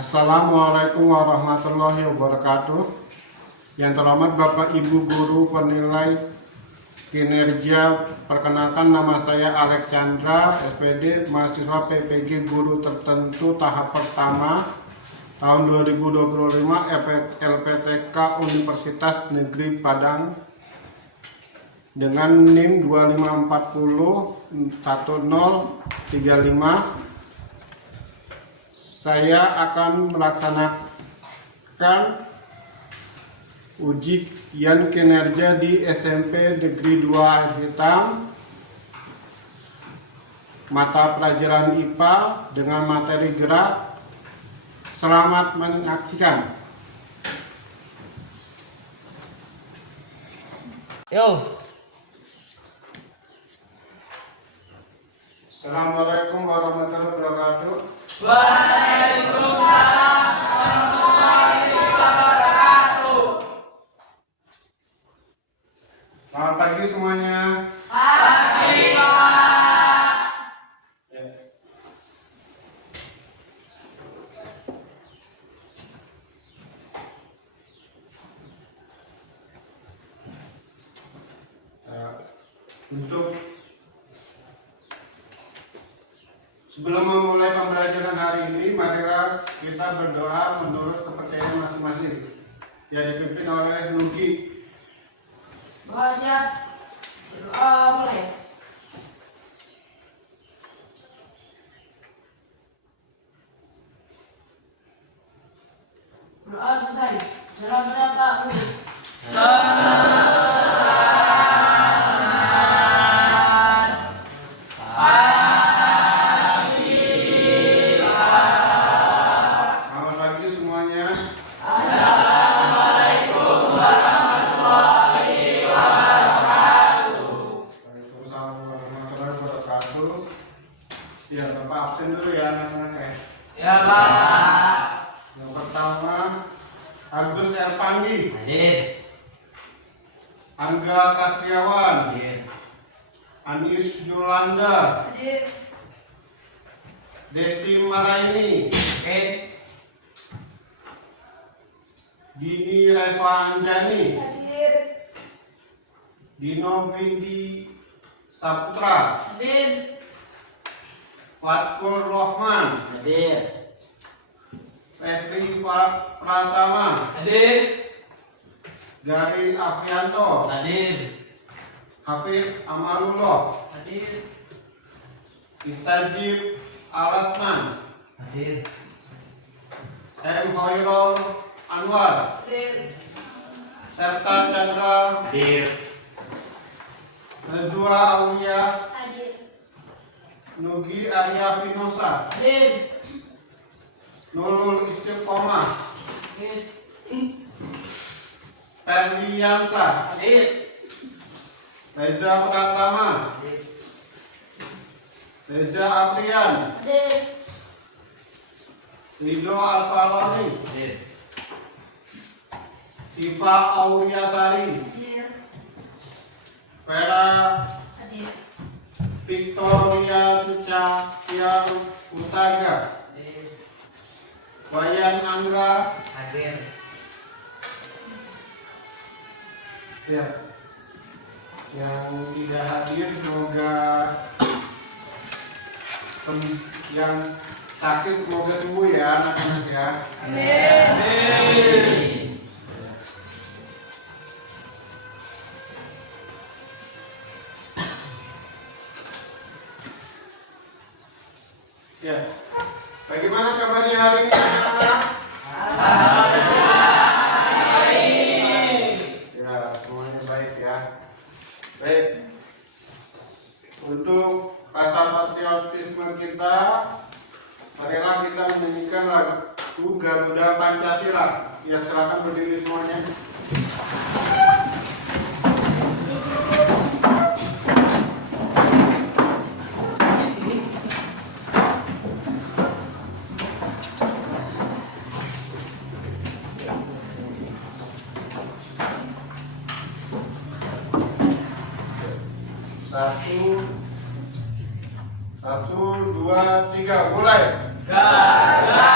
Assalamualaikum warahmatullahi wabarakatuh. Yang terhormat Bapak Ibu Guru Penilai Kinerja, perkenalkan nama saya Alexandra, SPD, mahasiswa PPG Guru Tertentu tahap pertama tahun 2025 LPTK Universitas Negeri Padang dengan NIM 25401035. Saya akan melaksanakan ujian kinerja di SMP Negeri 2 Air Hitam, mata pelajaran IPA dengan materi gerak. Selamat menyaksikan. Yo. Assalamualaikum warahmatullahi wabarakatuh. Waalaikumsalam warahmatullahi wabarakatuh. Selamat pagi semuanya. Pagi, Pak. Untuk sebelum memulai pembelajaran hari ini, marilah kita berdoa menurut kepercayaan masing-masing yang dipimpin oleh Nugi. Siap. Berdoa mulai. Berdoa selesai. Salam Pak Guru. Selamat pagi semuanya. Waalaikumsalam warahmatullahi wabarakatuh. Ya, Bapak absen dulu ya anak-anak. Ya, Pak. Yang pertama, Agus Erpandi, Hadir. Angga Kastriawan, Hadir. Anis Yolanda, Hadir. Desti Maraini, Oke. Dini Reva Anjani, Hadir. Dino Vindi Saputra, Hadir. Fatkur Rohman, Hadir. Petri Pratama, Hadir. Gari Aprianto, Hadir. Hafid Amarullah, Hadir. Istajib Alasman, Hadir. M. Hoirul Anwar, Hadir. serta Chandra Hadir. Najwa Aulia, Hadir. Nugi Arya Finosa, Hadir. Nurul Istiqomah, Hadir. Perlianta, Hadir. Reza Pratama, Reza Aprian, Hadir. Rido Alfaroni, Hadir. Siva Auliasari, Hadir. Vera Hadir. Victoria Sucaya Utaga, Hadir. Wayan Anggra. Hadir. Ya, yang tidak hadir semoga yang sakit semoga sembuh ya anak-anak ya. Amin. Ya, bagaimana kabarnya hari ini anak-anak? Ya, semuanya baik ya. Baik. Untuk rasa patriotisme kita, marilah kita menyanyikan lagu Garuda Pancasila. Ya, silakan berdiri semuanya. Satu, dua, tiga, mulai. Garuda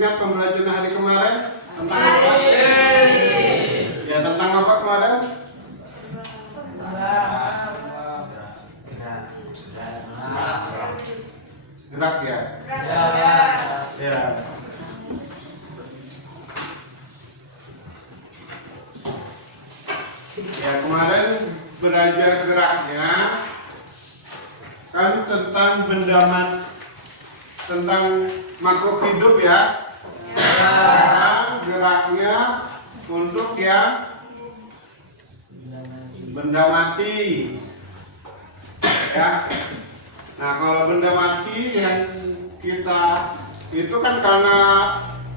ingat pembelajaran hari kemarin? Tentang apa? Ya, tentang apa kemarin? Gerak ya? Ya. Ya, kemarin belajar geraknya kan tentang benda tentang makhluk hidup ya. Sekarang geraknya untuk yang benda mati. Ya. Nah, kalau benda mati yang kita itu kan karena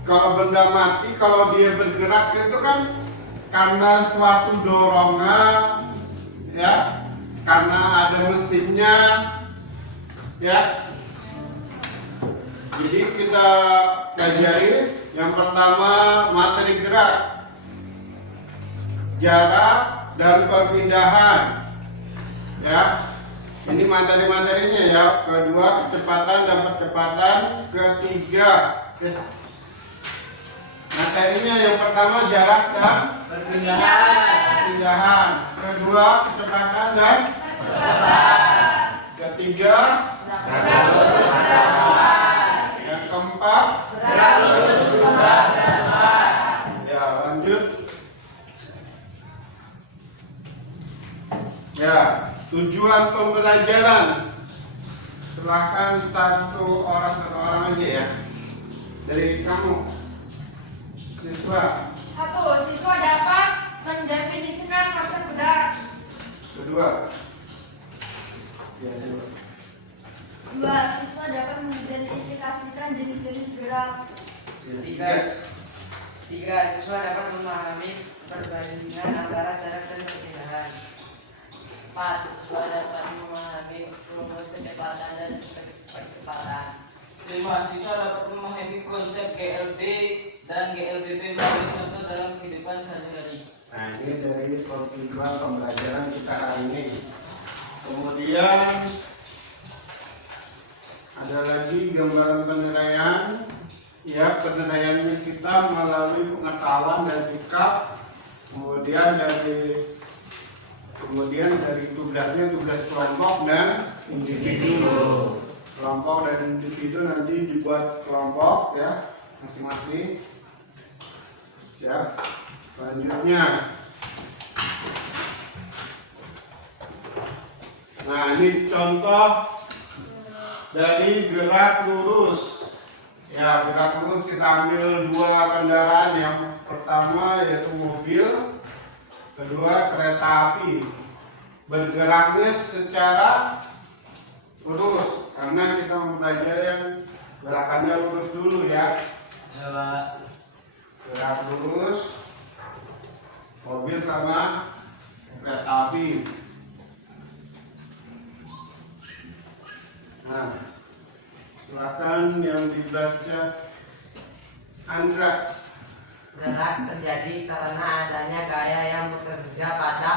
kalau benda mati kalau dia bergerak itu kan karena suatu dorongan, ya, karena ada mesinnya, ya. Jadi kita pelajari yang pertama materi gerak, jarak dan perpindahan, ya. Ini materi-materinya ya. Kedua kecepatan dan percepatan. Ketiga materinya yang pertama jarak dan perpindahan. Kedua kecepatan dan ketiga yang keempat ya, lanjut ya. Tujuan pembelajaran, silahkan satu orang aja ya. Dari kamu, siswa. 1. Siswa dapat mendefinisikan konsep gerak. Kedua. Ya, dua. 2. Siswa dapat mengidentifikasikan jenis-jenis gerak. Ya, Tiga, siswa dapat memahami perbandingan antara jarak dan perpindahan. 4. Siswa dapat memahami rumus kecepatan dan percepatan. 5. Siswa dapat memahami konsep GLB dan GLBP melalui contoh dalam kehidupan sehari-hari. nah, ini dari tujuan pembelajaran kita hari ini. Kemudian ada lagi gambaran penilaian. Ya, penilaiannya kita melalui pengetahuan dan sikap. Kemudian dari tugasnya tugas kelompok dan individu. Kelompok dan individu nanti dibuat kelompok ya masing-masing. Ya, selanjutnya. Nah, ini contoh dari gerak lurus. Ya, gerak lurus kita ambil dua kendaraan. Yang pertama yaitu mobil, kedua kereta api. Bergeraknya secara lurus karena kita mempelajari yang gerakannya lurus dulu ya. Ya, Pak. Gerak lurus mobil sama kereta api. Nah, silakan yang dibaca Andra. Gerak terjadi karena adanya gaya yang bekerja pada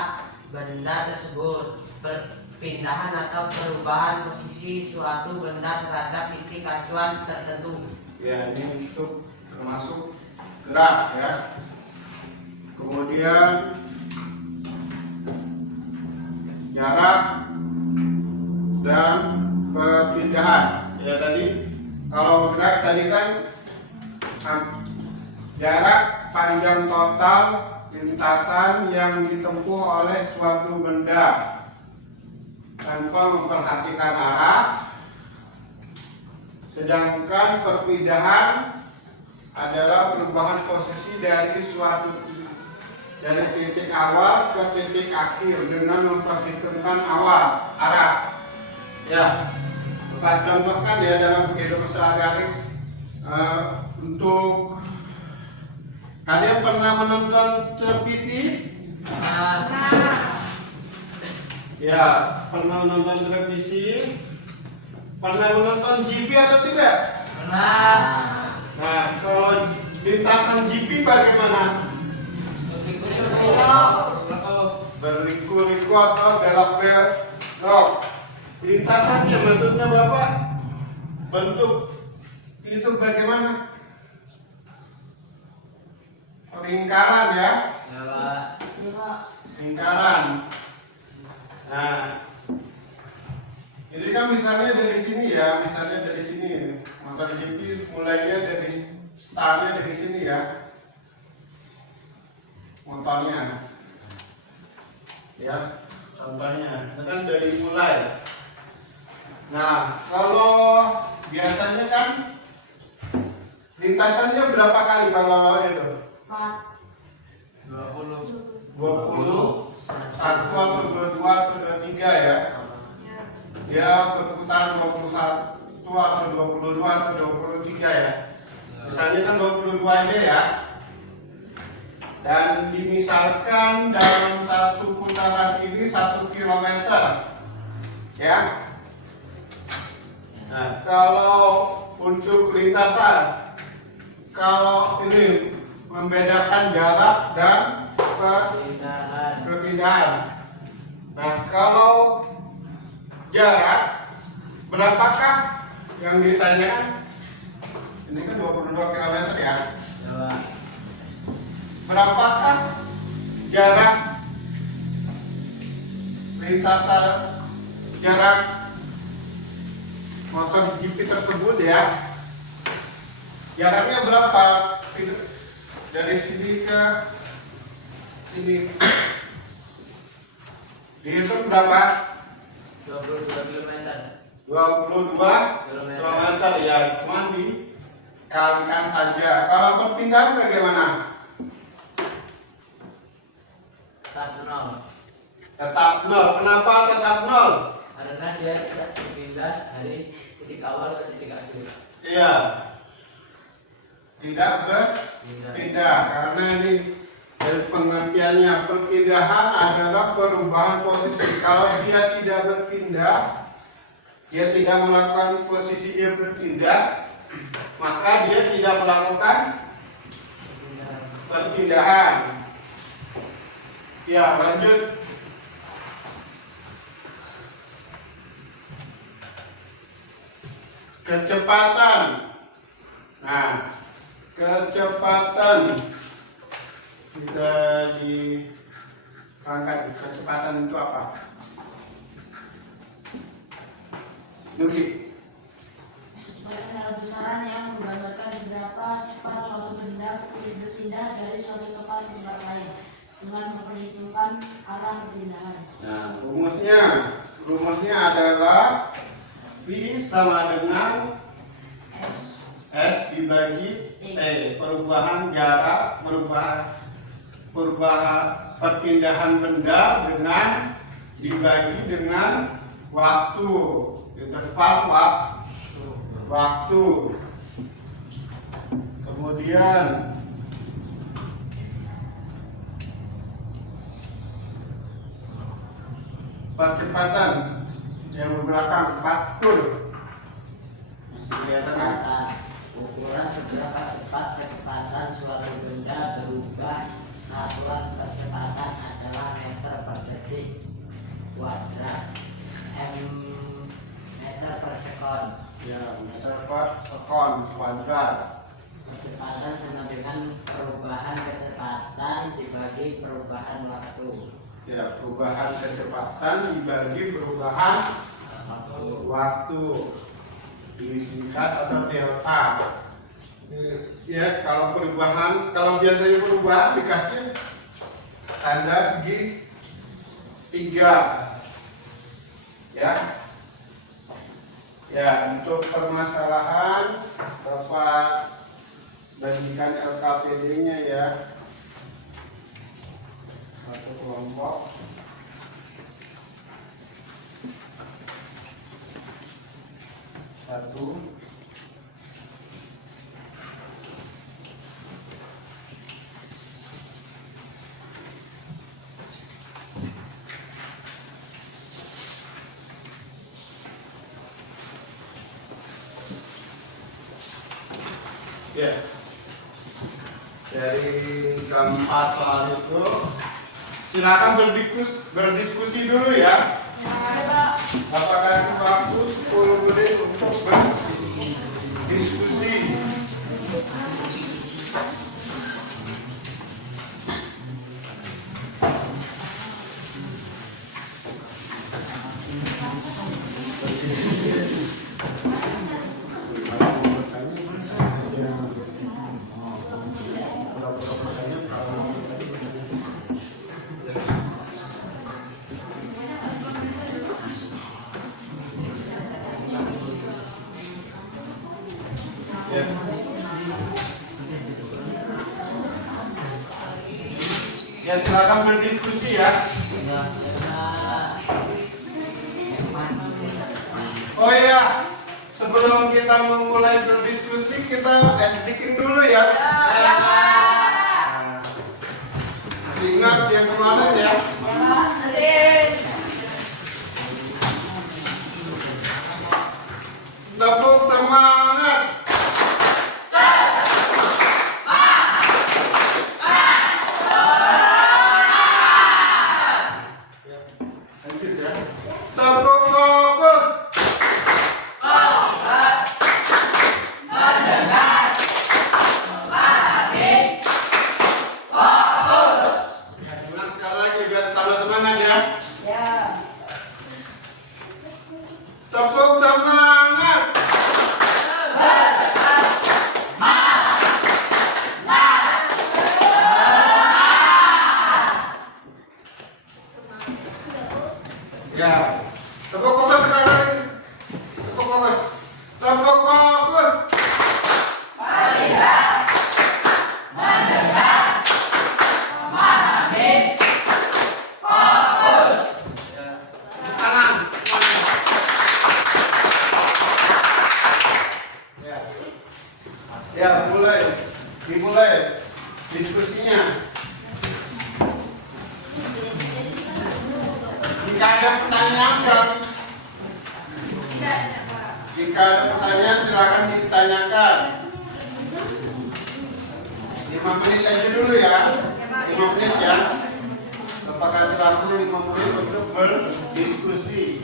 benda tersebut. Perpindahan atau perubahan posisi suatu benda terhadap titik acuan tertentu. Ya, ini untuk termasuk gerak ya. Kemudian jarak dan perpindahan. Ya, tadi kalau gerak tadi kan jarak panjang total lintasan yang ditempuh oleh suatu benda tanpa memperhatikan arah. Sedangkan perpindahan adalah perubahan posisi dari titik awal ke titik akhir dengan memperhitungkan arah. Ya, kita contohkan ya dalam kehidupan sehari-hari. Untuk kalian pernah menonton televisi? Ya, pernah menonton televisi? Pernah menonton GP atau tidak? Pernah. Nah, kalau lintasan GP bagaimana? Berliku-liku atau belok-belok. Lintasannya maksudnya Bapak? Bentuk itu bagaimana? lingkaran ya, Ya Pak. Iya Pak. lingkaran. Nah, ini kan misalnya dari sini ya, misalnya dari sini, maka GP mulainya dari startnya dari sini ya, motornya, ya, contohnya, itu kan dari mulai. Nah, kalau biasanya kan lintasannya berapa kali kalau itu? 4. 20, 1 atau 22 atau 23 ya. Dia berputar 21 atau 22 atau 23 ya. Misalnya kan 22 aja ya. Dan dimisalkan dalam satu putaran ini 1 kilometer ya. Nah, kalau untuk lintasan, kalau ini membedakan jarak dan perpindahan. Nah, kalau jarak berapakah yang ditanyakan? Ini kan 22 km ya. Ya Pak. Berapakah jarak lintasan, jarak motor GP tersebut ya? Jaraknya berapa? Dari sini ke sini. Dihitung berapa? 22 km. 22 km ya, cuma dikalikan saja. Kalau perpindahan bagaimana? Tetap 0. Tetap 0. Kenapa tetap 0? Karena dia tidak berpindah dari titik awal ke titik akhir. Iya. Tidak berpindah karena ini dari pengertiannya perpindahan adalah perubahan posisi. Kalau dia tidak berpindah, dia tidak melakukan posisinya berpindah, maka dia tidak melakukan perpindahan. Ya, lanjut. Kecepatan. Nah, kecepatan kita diterangkan kecepatan itu apa? Nuki. Sebagai besaran yang menggambarkan seberapa cepat suatu benda berpindah dari suatu tempat ke tempat lain dengan memperhitungkan arah perpindahan. Nah, rumusnya adalah V sama dengan S dibagi T. Perubahan jarak, perubahan perpindahan benda dengan dibagi dengan waktu, interval waktu. Kemudian percepatan yang belakang faktor. Kelihatan Ukuran seberapa cepat kecepatan suatu benda berubah. Satuan kecepatan adalah meter per detik kuadrat meter per sekon. ya, meter per sekon kuadrat. Kecepatan sama dengan perubahan kecepatan dibagi perubahan waktu. Ya, perubahan kecepatan dibagi perubahan waktu, disingkat atau delta. Ya, kalau biasanya perubahan dikasih tanda segi 3. Ya, untuk permasalahan Bapak bandingkan LKPD-nya ya. Satu kelompok. Satu. Ya. Dari keempat soal itu silakan berdiskusi dulu ya. Apakah itu waktu 10 menit untuk berdiskusi? silakan berdiskusi ya. Oh iya, sebelum kita memulai berdiskusi kita speaking dulu ya. Ingat yang kemarin ya. Tepuk semangat. Lanjut ya. Tepuk fokus. Ya, ulang sekali lagi biar tambah semangat ya. Tepuk semangat. Ya, tepuk fokus sekarang. Tepuk fokus. Tepuk fokus. Ya, tangan. Ya. Ya, dimulai diskusinya. Jika ada pertanyaan silakan ditanyakan. 5 menit aja dulu ya. 5 menit ya. Apakah 5 menit untuk berdiskusi.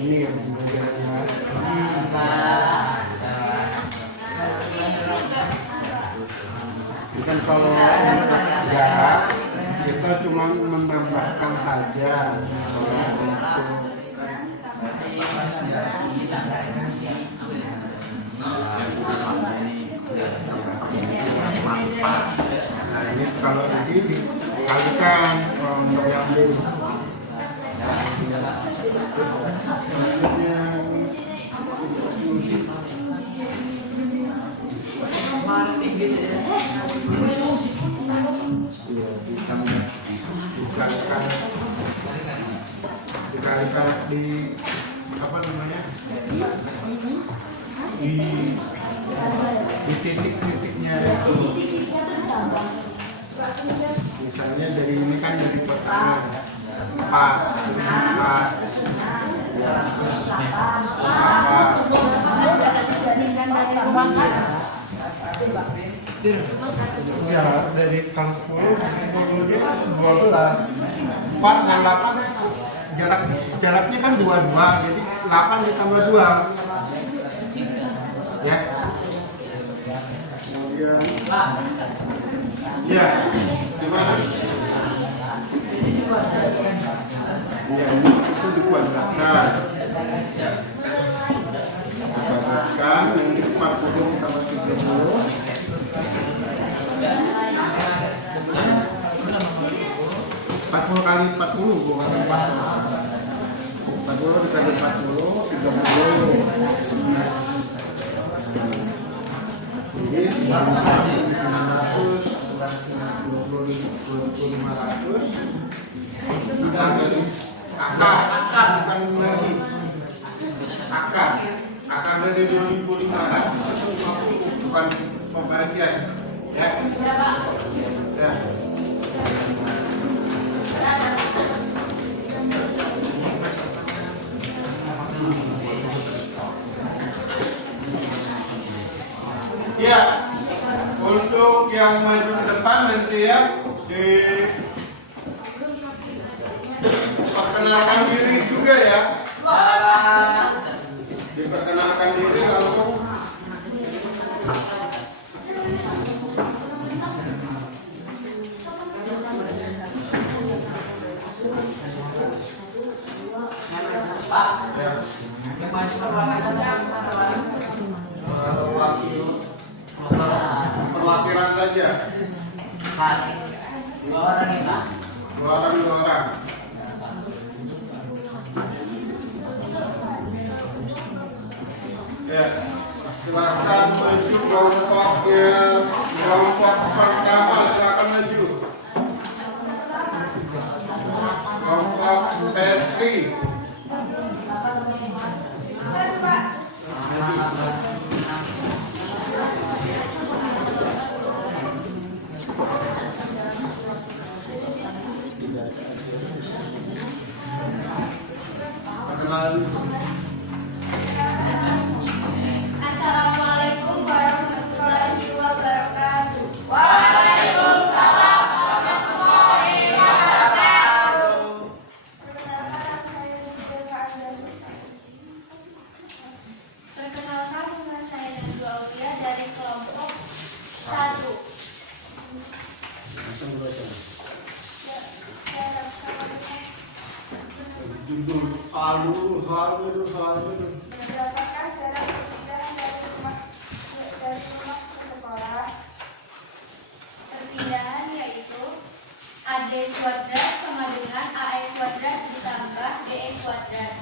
Ini yang kan kalau jarak kita cuma menambahkan saja. Nah ini kalau ini dikalikan untuk yang B. Dikalikan di apa namanya di titik-titiknya itu. Misalnya dari ini kan dari pertama 4 ya dari kalau 10 dia 12 4 dan 8 jaraknya kan 22 jadi 8 ditambah 2 ya kemudian ya gimana ya ini itu dikuadratkan yang di 40 tambah 30 40 kali 40 bukan 40 dikali 40 30 jadi 900 500 angka bukan lagi angka dari 2.500 bukan pembagian ya Ya. Ya, untuk yang maju ke depan nanti ya diperkenalkan diri juga ya. Diperkenalkan diri langsung. Ya. Yang masih perwakilan Perwakilan saja. dua orang ya Pak. Dua orang. Ya, silakan maju kelompok pertama, silakan maju. Kelompok Petri. Perkenalan. Assalamualaikum warahmatullahi wabarakatuh. Waalaikumsalam warahmatullahi wabarakatuh. Perkenalkan nama saya Najwa Aulia dari kelompok 1. Judul soal dulu. Berdasarkan jarak perpindahan dari rumah ke sekolah. Perpindahan yaitu AD kuadrat sama dengan AE kuadrat ditambah DE kuadrat,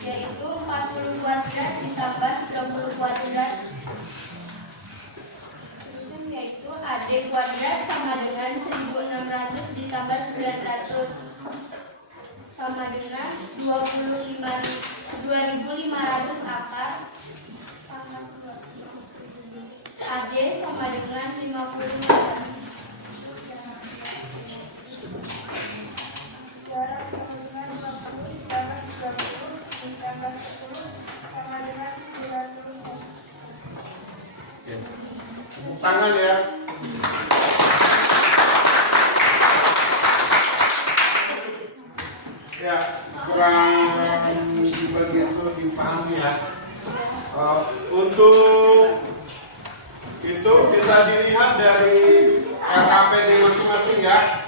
yaitu 40 kuadrat ditambah 30 kuadrat, yaitu AD kuadrat sama dengan 1600 ditambah 900 sama dengan 2500 akar. AD sama dengan 50. Jarak sama dengan 50 ditambah 30 ditambah 10 sama dengan 90. Tepuk tangan ya. Ya, kurang begitu dipahami ya. Untuk itu bisa dilihat dari LKPD masing-masing ya.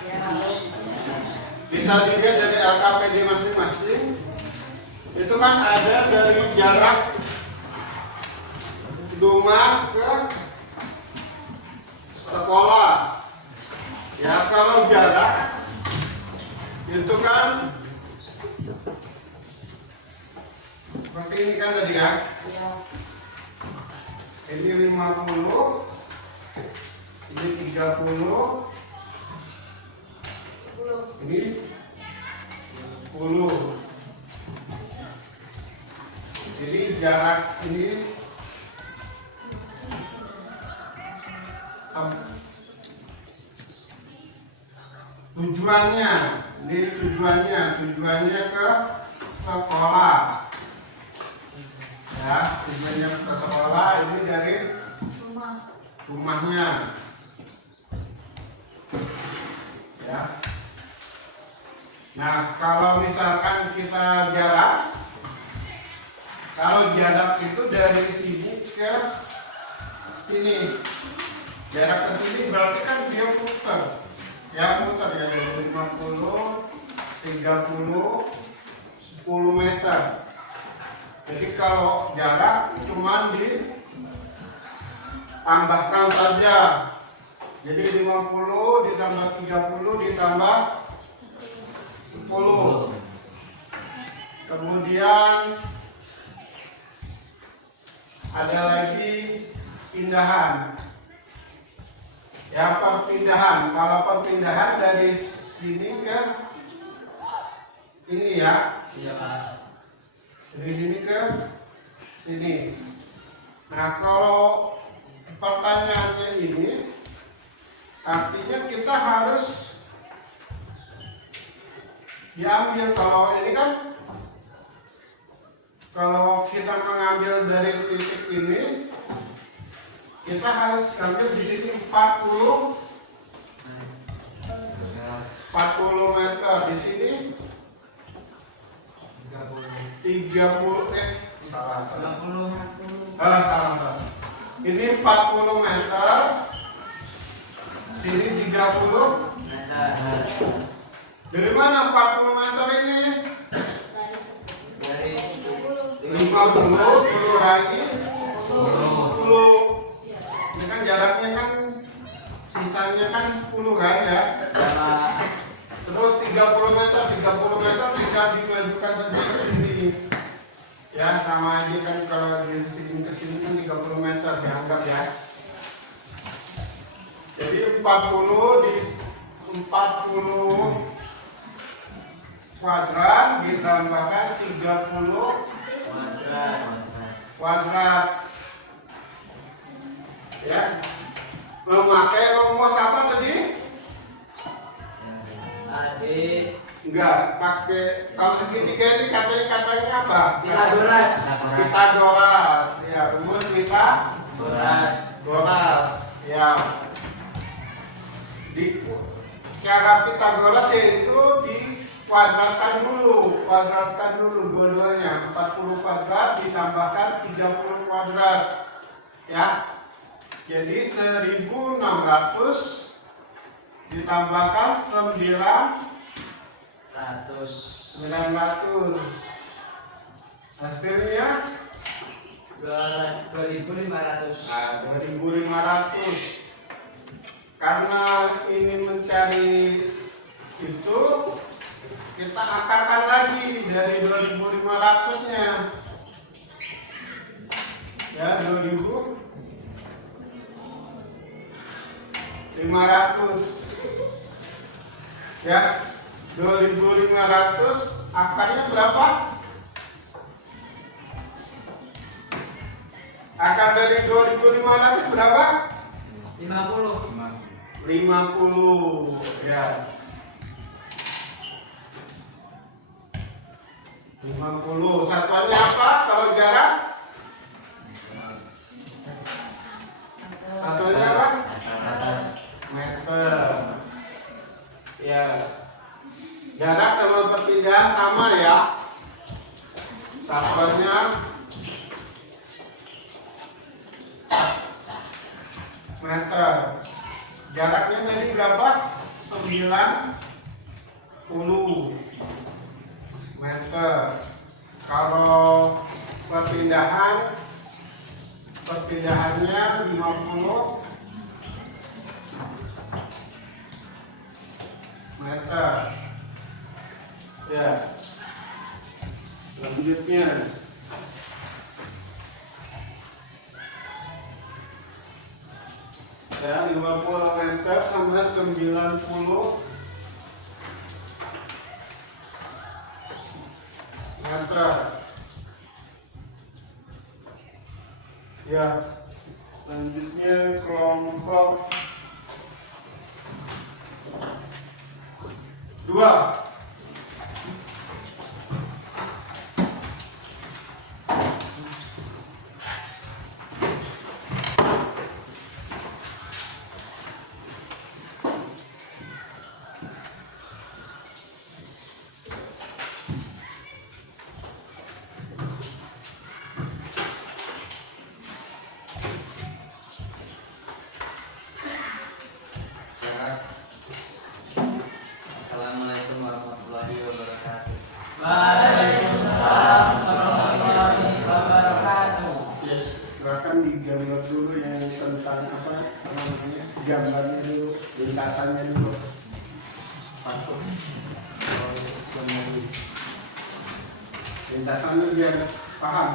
Bisa dilihat dari LKPD masing-masing. Itu kan ada dari jarak rumah ke sekolah. Ya, kalau jarak itu kan seperti ini kan tadi ya. Ini 50, ini 30, ini 10. Jadi jarak ini tujuannya ke sekolah ya, tujuannya ke sekolah ini dari rumahnya ya. Nah, kalau misalkan kita jarak itu dari sini ke sini, jarak ke sini berarti kan dia muter ya, dari 50, 30, 10 meter. Jadi kalau jarak cuma ditambahkan saja. Jadi 50 ditambah 30 ditambah 10. Kemudian ada lagi pindahan. Ya, perpindahan. Kalau perpindahan dari sini ke ini ya. Iya Pak. Dari sini ke sini. Nah, kalau pertanyaannya ini artinya kita harus diambil. Kalau ini kan, kalau kita mengambil dari titik ini, kita harus ambil di sini 40 meter, di sini 30 salah. Salah. Ini 40 meter, sini 30. Dari mana 40 meter ini? Dari 50, 10 lagi 10. Ini kan jaraknya kan, sisanya kan 10 kan ya. Terus 30 meter bisa dimajukan ke sini. Ya sama aja kan, kalau di sini ke sini kan 30 meter dianggap ya. Jadi 40 kuadrat ditambahkan 30 kuadrat. Ya. Memakai rumus apa tadi? adik Enggak, pakai kalau segitiga ini katanya apa? Pitagoras. Ya, rumus Pitagoras. Ya. Di cara Pitagoras yaitu dikuadratkan dulu dua-duanya. 40 kuadrat ditambahkan 30 kuadrat. Ya. Jadi 1600 ditambahkan 900. Hasilnya 2500. nah, 2500. Karena ini mencari itu, kita akarkan lagi dari 2500-nya. Ya, 2500. Ya, 2500 akarnya berapa? Akar dari 2500 berapa? 50 ya. 50. Satuannya apa kalau jarak? Satuannya apa? Meter. Ya. Jarak sama perpindahan sama ya. Satuannya meter. Jaraknya tadi berapa? 90 meter. Kalau perpindahannya 50 meter. Ya. Selanjutnya ya, 50 meter sama 90 meter. Ya, selanjutnya kelompok 2. Assalamualaikum warahmatullahi wabarakatuh. Waalaikumsalam warahmatullahi wabarakatuh. Silakan digambar dulu yang tentang apa namanya, gambarnya dulu, lintasannya dulu. Masuk. Lintasannya biar paham.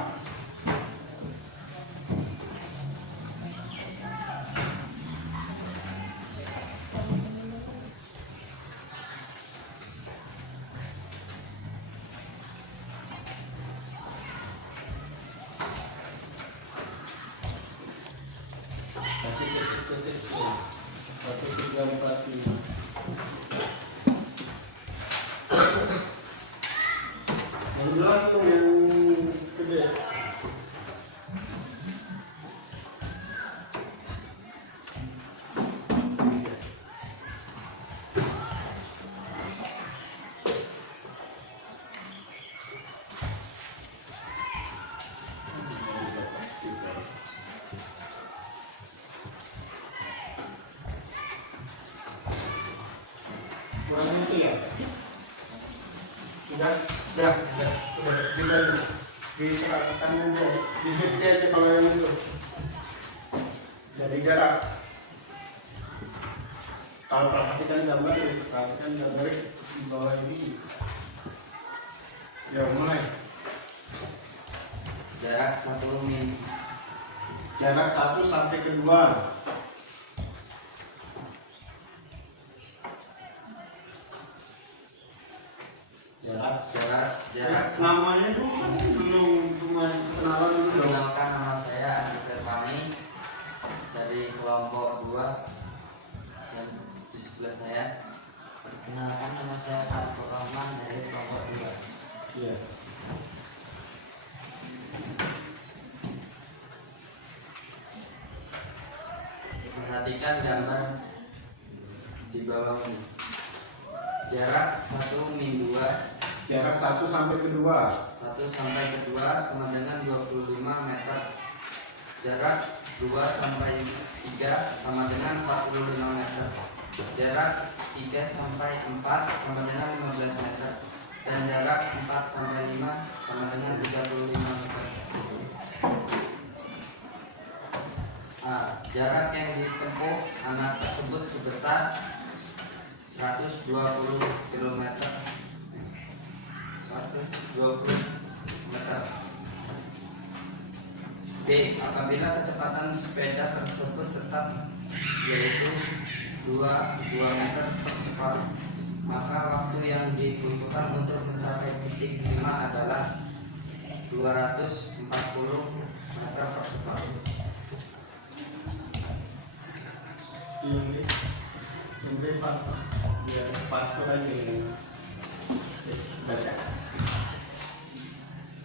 Yang jelas tuh yang gede. Kurang itu ya. Sudah, bisa akan di aja kalau yang itu. Jadi jarak. Kalau perhatikan gambar, perhatikan gambar di bawah ini. Ya mulai. Jarak 1 min. Jarak 1 sampai ke 2. Jarak Namanya dulu belum kenalan dulu dong. Perkenalkan, nama saya Andi Ferpani dari kelompok 2 dan di sebelah saya. Perkenalkan, nama saya Arko Rahman dari kelompok 2. Iya. Perhatikan gambar di bawah ini. Jarak 1 min 2. Jarak 1 sampai ke 2. 1 sampai ke 2 sama dengan 25 meter. Jarak 2 sampai 3 sama dengan 45 meter. Jarak 3 sampai 4 sama dengan 15 meter. Dan jarak 4 sampai 5 sama dengan 35 meter. Jarak yang ditempuh anak tersebut sebesar 120 km. 120 meter. B. Apabila kecepatan sepeda tersebut tetap yaitu 2 meter per sekon, maka waktu yang dibutuhkan untuk mencapai titik 5 adalah 240 meter per sekon. Ini fakta. Dia fakta lagi. Baca.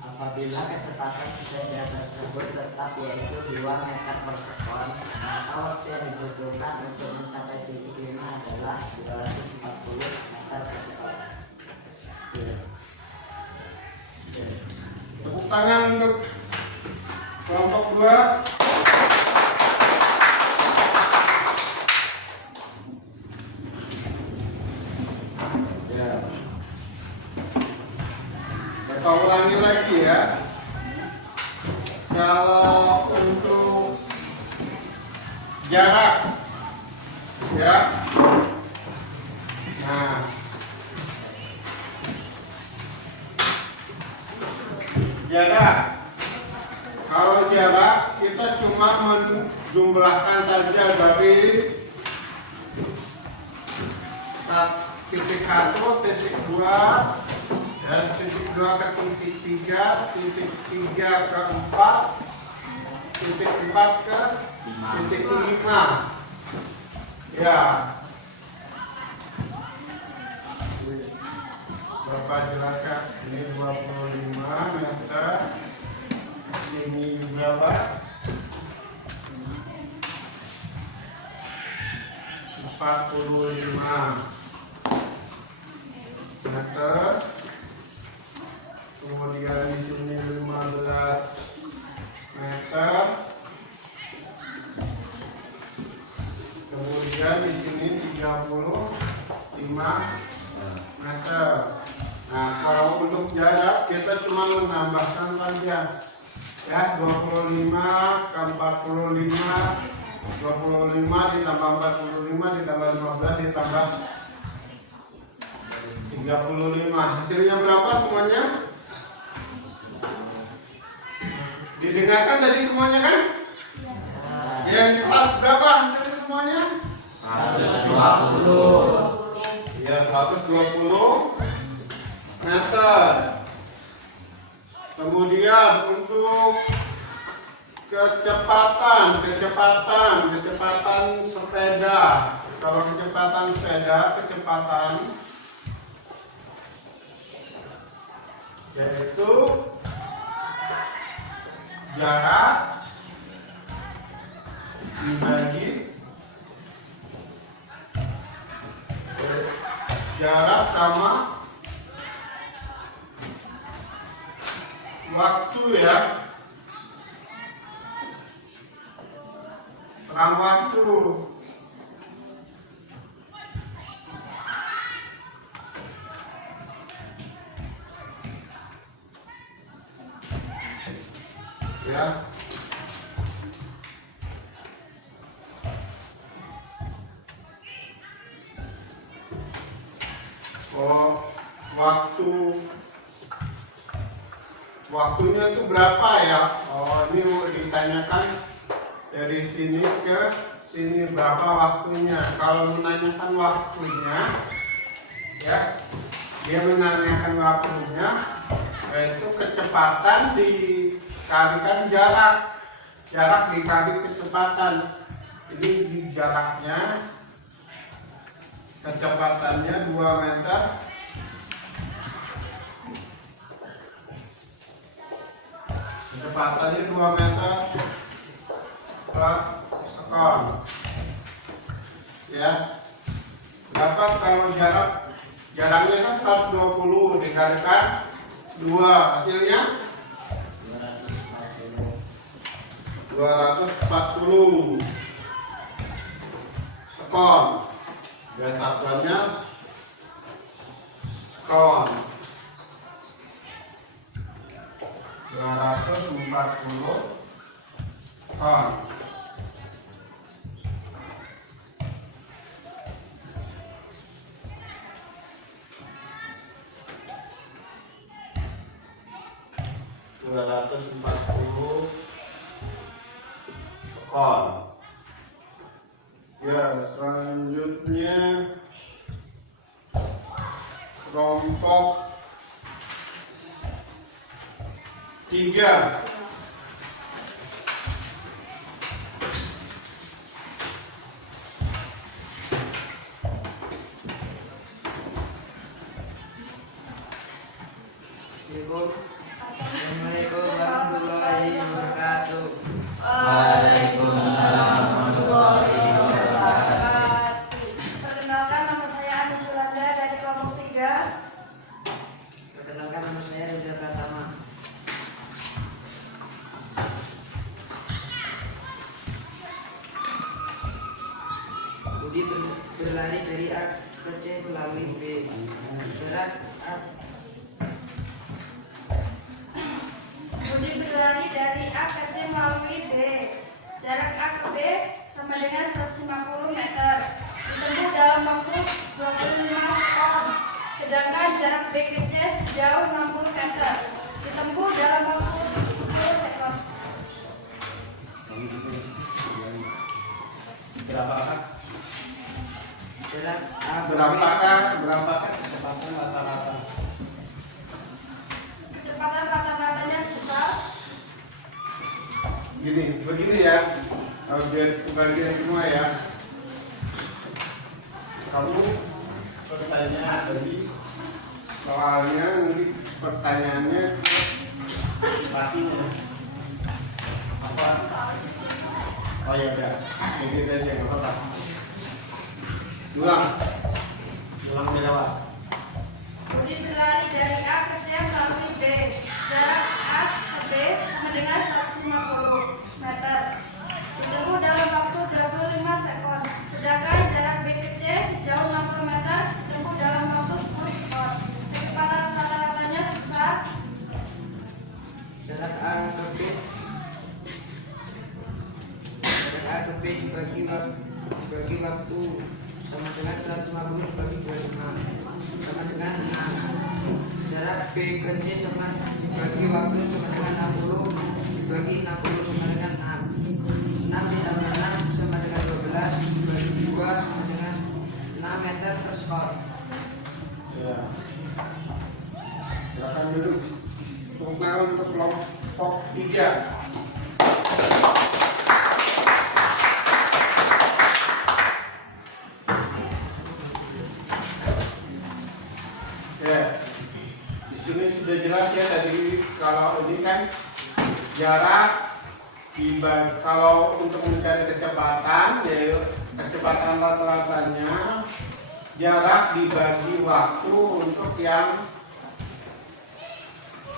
Apabila kecepatan sepeda tersebut tetap yaitu 2 meter per sekon, maka waktu yang dibutuhkan untuk mencapai titik 5 adalah 240 meter per sekon. Tepuk tangan untuk kelompok 2. Kita ulangi lagi ya. Kalau untuk jarak ya. Nah, jarak. Kalau jarak kita cuma menjumlahkan saja dari titik 1, titik 2, dan titik 2 ke titik 3, titik 3 ke 4, titik 4 ke titik 5. Ya. Bapak jelaskan, ini 25 meter. Ini berapa? 45 meter. Kemudian di sini 15 meter. Kemudian di sini 35 meter. Nah, kalau untuk jarak kita cuma menambahkan saja. Ya, 25 ke 45, 25 ditambah 45 ditambah 15 ditambah 35. Hasilnya berapa semuanya? Didengarkan tadi semuanya kan? Yang kelas berapa hasilnya semuanya? 120. Ya, 120 meter. Kemudian untuk kecepatan sepeda. Kalau kecepatan sepeda, yaitu jarak dibagi jarak sama waktu ya, perang waktu. Ya. Oh, waktunya itu berapa ya? Oh, ini mau ditanyakan dari sini ke sini berapa waktunya. Kalau menanyakan waktunya, ya, dia menanyakan waktunya, yaitu kecepatan dikalikan jarak dikali kecepatan. Ini di jaraknya, kecepatannya 2 meter kecepatannya 2 meter per sekon ya. Dapat kalau jaraknya kan 120 dikalikan 2, hasilnya 240 sekon. Dan satuannya sekon. 240 sekon. Ya, selanjutnya kelompok 3. Assalamualaikum warahmatullahi wabarakatuh. Waalaikumsalam warahmatullahi wabarakatuh. Perkenalkan, nama saya Anies Yolanda dari kelompok 3. Perkenalkan, nama saya Reza Pratama. Budi berlari dari A ke C melalui B. Jarak A. Budi berlari dari A ke C melalui B. Jarak A ke B sama dengan 150 meter. Ditempuh dalam waktu 25 sekon. Sedangkan jarak B ke C sejauh 60 meter. Ditempuh dalam waktu 10 sekon. Berapakah Jarak A berapakah kecepatan rata-rata? Kecepatan rata-ratanya sebesar Begini ya, harus bagian semua ya. Kamu pertanyaan tadi soalnya ini pertanyaannya matinya apa? Oh ya udah, ini aja nggak apa-apa. Ulang jawab. Budi berlari dari A ke C melalui B. Jarak A ke B sama dengan 150 meter. Ditempuh dalam waktu 25 sekon. Sedangkan jarak B ke C sejauh 60 meter ditempuh dalam waktu 10 sekon. Kecepatan rata-ratanya sebesar Jarak A ke B. Jarak A ke B dibagi waktu sama dengan 150 dibagi 25 sama dengan 6. Jarak B ke C sama dibagi waktu sama dengan 60 dibagi 60 sama dengan 6. 6 ditambah 6 sama dengan 12 dibagi 2 sama dengan 6 meter per sekon. Ya. Silakan duduk. Untuk kelompok 3. Ya, di sini sudah sudah jelas ya tadi. Kalau ini kan jarak dibagi, kalau untuk mencari kecepatan, ya kecepatan rata-ratanya jarak dibagi waktu untuk yang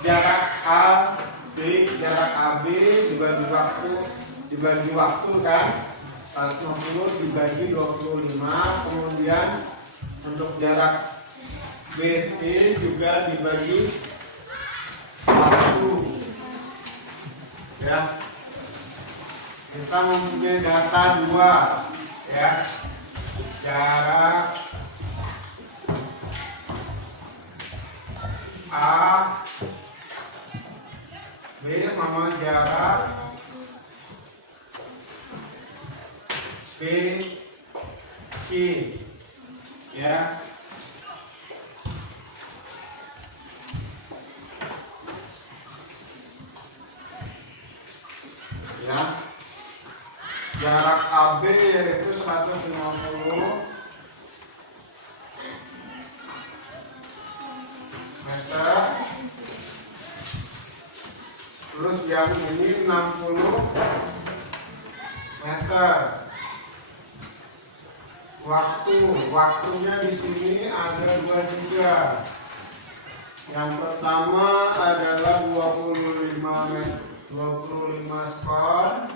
jarak A B, jarak AB dibagi waktu kan 150 dibagi 25, kemudian untuk jarak BC juga dibagi waktu ya. Kita mempunyai data 2 ya, jarak A B sama jarak B C ya. Ya, jarak AB yaitu 150 meter, terus yang ini 60 meter. Waktunya di sini ada 2 juga. Yang pertama adalah 25 skor.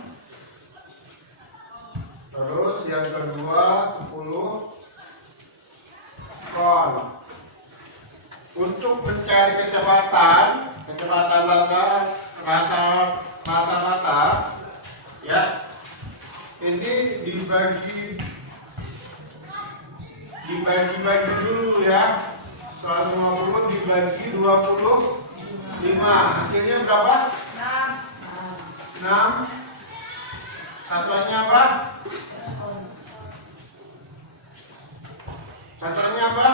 Terus yang kedua 10 skor. Untuk mencari kecepatan rata-rata ya, ini dibagi dulu ya. 150 dibagi 25, hasilnya berapa? 6. Satuannya apa? Satuannya apa?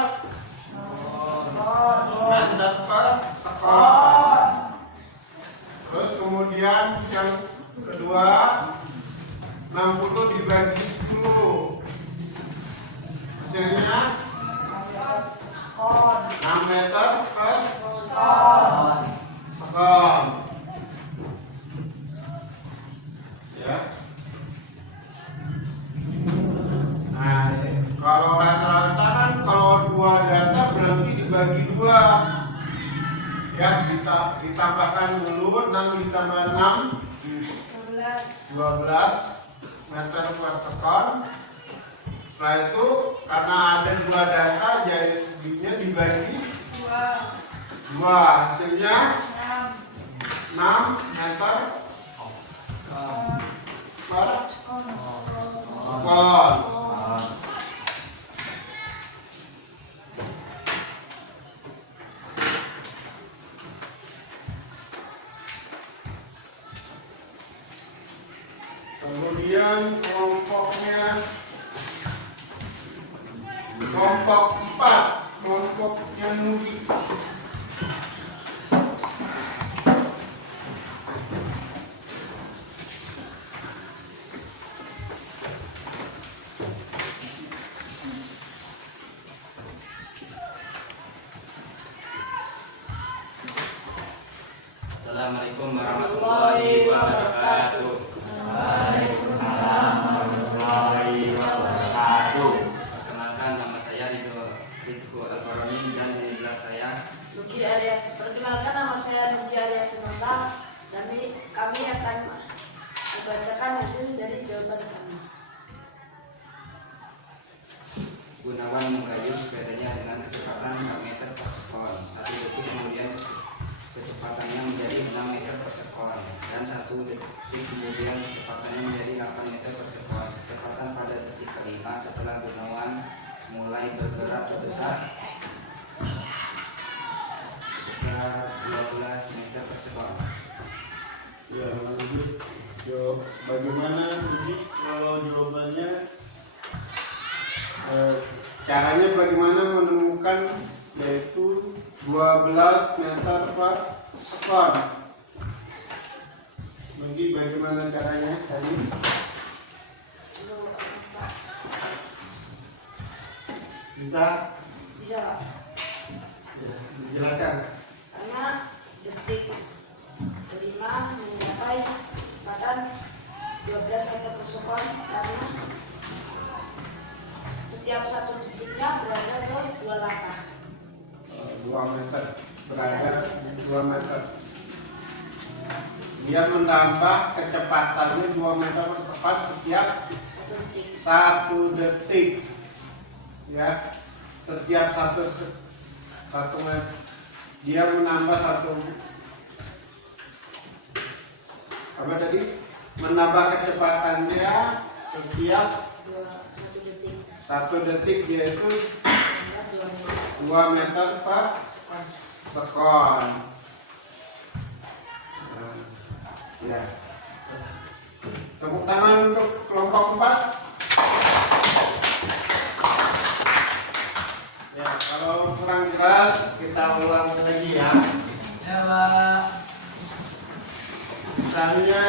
Meter per sekon. Terus kemudian yang kedua 60 dibagi 10, hasilnya 6 meter per sekon ya. Nah, kalau rata-rata kan kalau 2 data berarti dibagi 2 ya, ditambahkan dulu 6 ditambah 6 12 meter per sekon. Setelah itu karena ada 2 data jadinya dibagi 2, hasilnya 6 meter per sekon. Kemudian kelompok 4, kelompoknya Nuri. Assalamualaikum warahmatullahi wabarakatuh. Perkenalkan, nama saya Ridho Al-Faroni dan inilah saya Nugi Arya. Perkenalkan, nama saya Nugi Arya Finosa dan kami akan membacakan hasil dari jawaban kami. Gunawan mengayuh sepedanya dengan kecepatan 4 meter per sekon. 1 detik kemudian kecepatannya menjadi 6 meter per sekon, dan 1 detik kemudian kecepatannya menjadi 8 meter per sekon. Kecepatan pada detik kelima setelah Gunawan mulai bergerak sebesar 12 meter per sekon. Ya, lanjut. Bagaimana Nugi kalau jawabannya? Caranya bagaimana menemukan yaitu 12 meter per sekon. Nugi bagaimana caranya tadi? Bisa? Bisa. Ya, dijelaskan. karena detik kelima mencapai kecepatan 12 meter per sekon karena setiap satu detiknya berada ke 2 langkah. 2 meter, berada 2 meter. Dia menambah kecepatannya 2 meter per sekon setiap 1 detik. Ya, setiap satu meter dia menambah apa tadi? Menambah kecepatannya setiap 1 detik yaitu 2 meter per sekon. Ya. Tepuk tangan untuk kelompok 4. Ya, kalau kurang jelas kita ulang lagi ya. Ya, Pak. Misalnya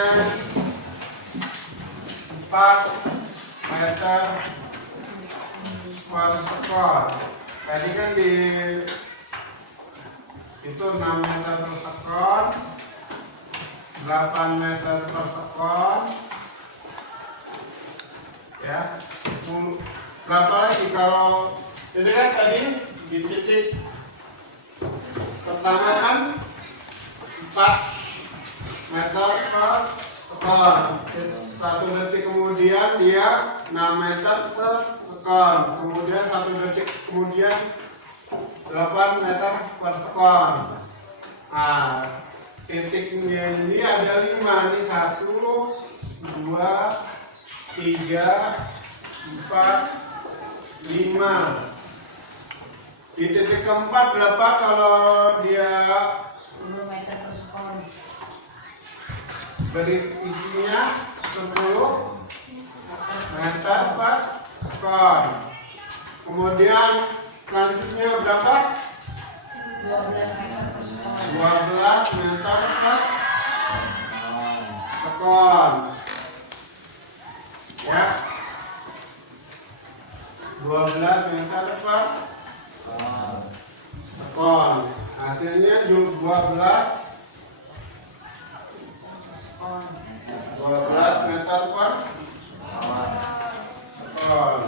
4 meter per sekon. Tadi kan itu 6 meter per sekon, 8 meter per sekon, ya. Berapa lagi kalau jadi kan tadi di titik pertama kan 4 meter per sekon. 1 detik kemudian dia 6 meter per sekon. Kemudian 1 detik kemudian 8 meter per sekon. Nah, titiknya ini ada 5 nih, 1, 2, 3, 4, 5. Di titik keempat berapa kalau dia 10 meter per sekon. Isinya 10 meter per sekon. Kemudian selanjutnya berapa? 12 meter per sekon. 12 meter per sekon. Ya. 12 meter per sekon. Hasilnya 12 meter per sekon.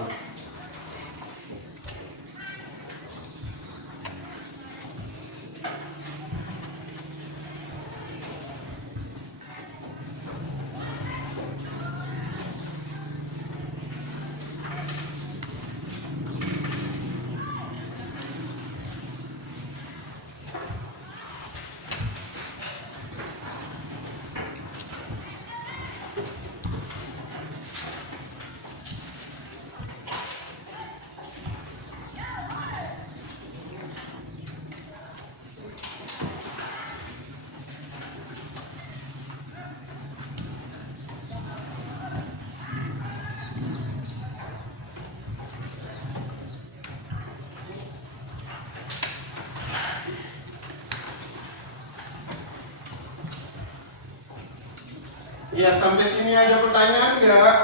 Ya, sampai sini ada pertanyaan nggak?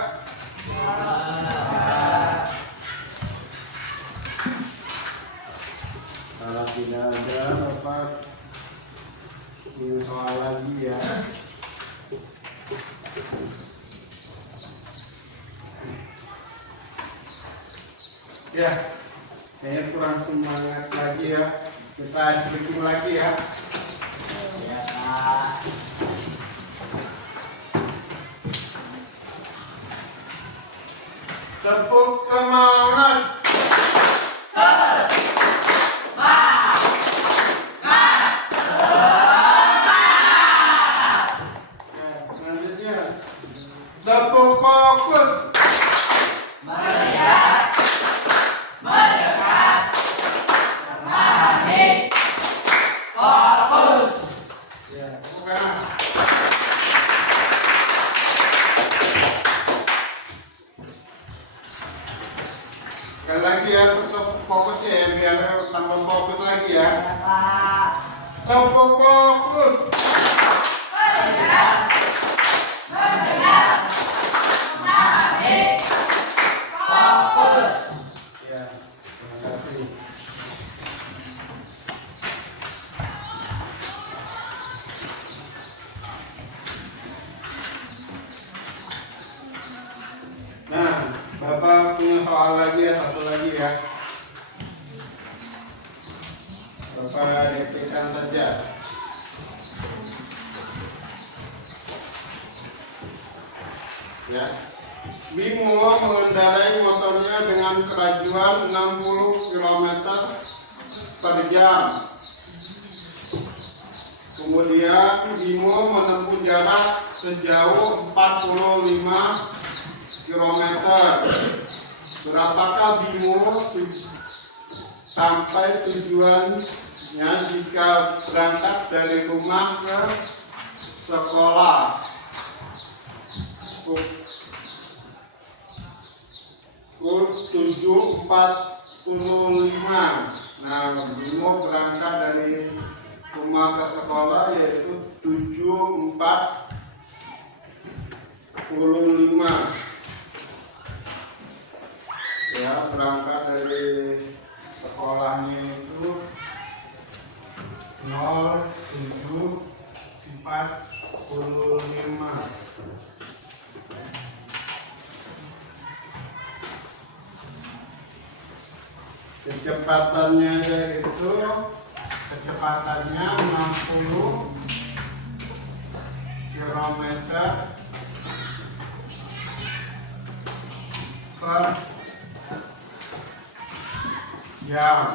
Kalau tidak ada, Bapak ingin soal lagi ya. Ya, kayaknya kurang semangat lagi ya. Kita bikin lagi ya. Ya, Pak. Tepuk semangat. Ya, selanjutnya tepuk fokus. Ya, tepuk kanan. Sekali lagi ya, tetap fokus ya, biar tambah fokus lagi ya. Tepuk fokus. Ya, terima kasih. soal lagi ya, satu lagi ya. Bapak diktikan saja. Ya. Bimo mengendarai motornya dengan kelajuan 60 km per jam. Kemudian Bimo menempuh jarak sejauh 45 km. Berapakah Bimo sampai tujuannya jika berangkat dari rumah ke sekolah? Pukul 7.45. Nah, Bimo berangkat dari rumah ke sekolah yaitu 7.45. Ya, berangkat dari sekolahnya itu 07.45. Kecepatannya yaitu kecepatannya 60 km per jam.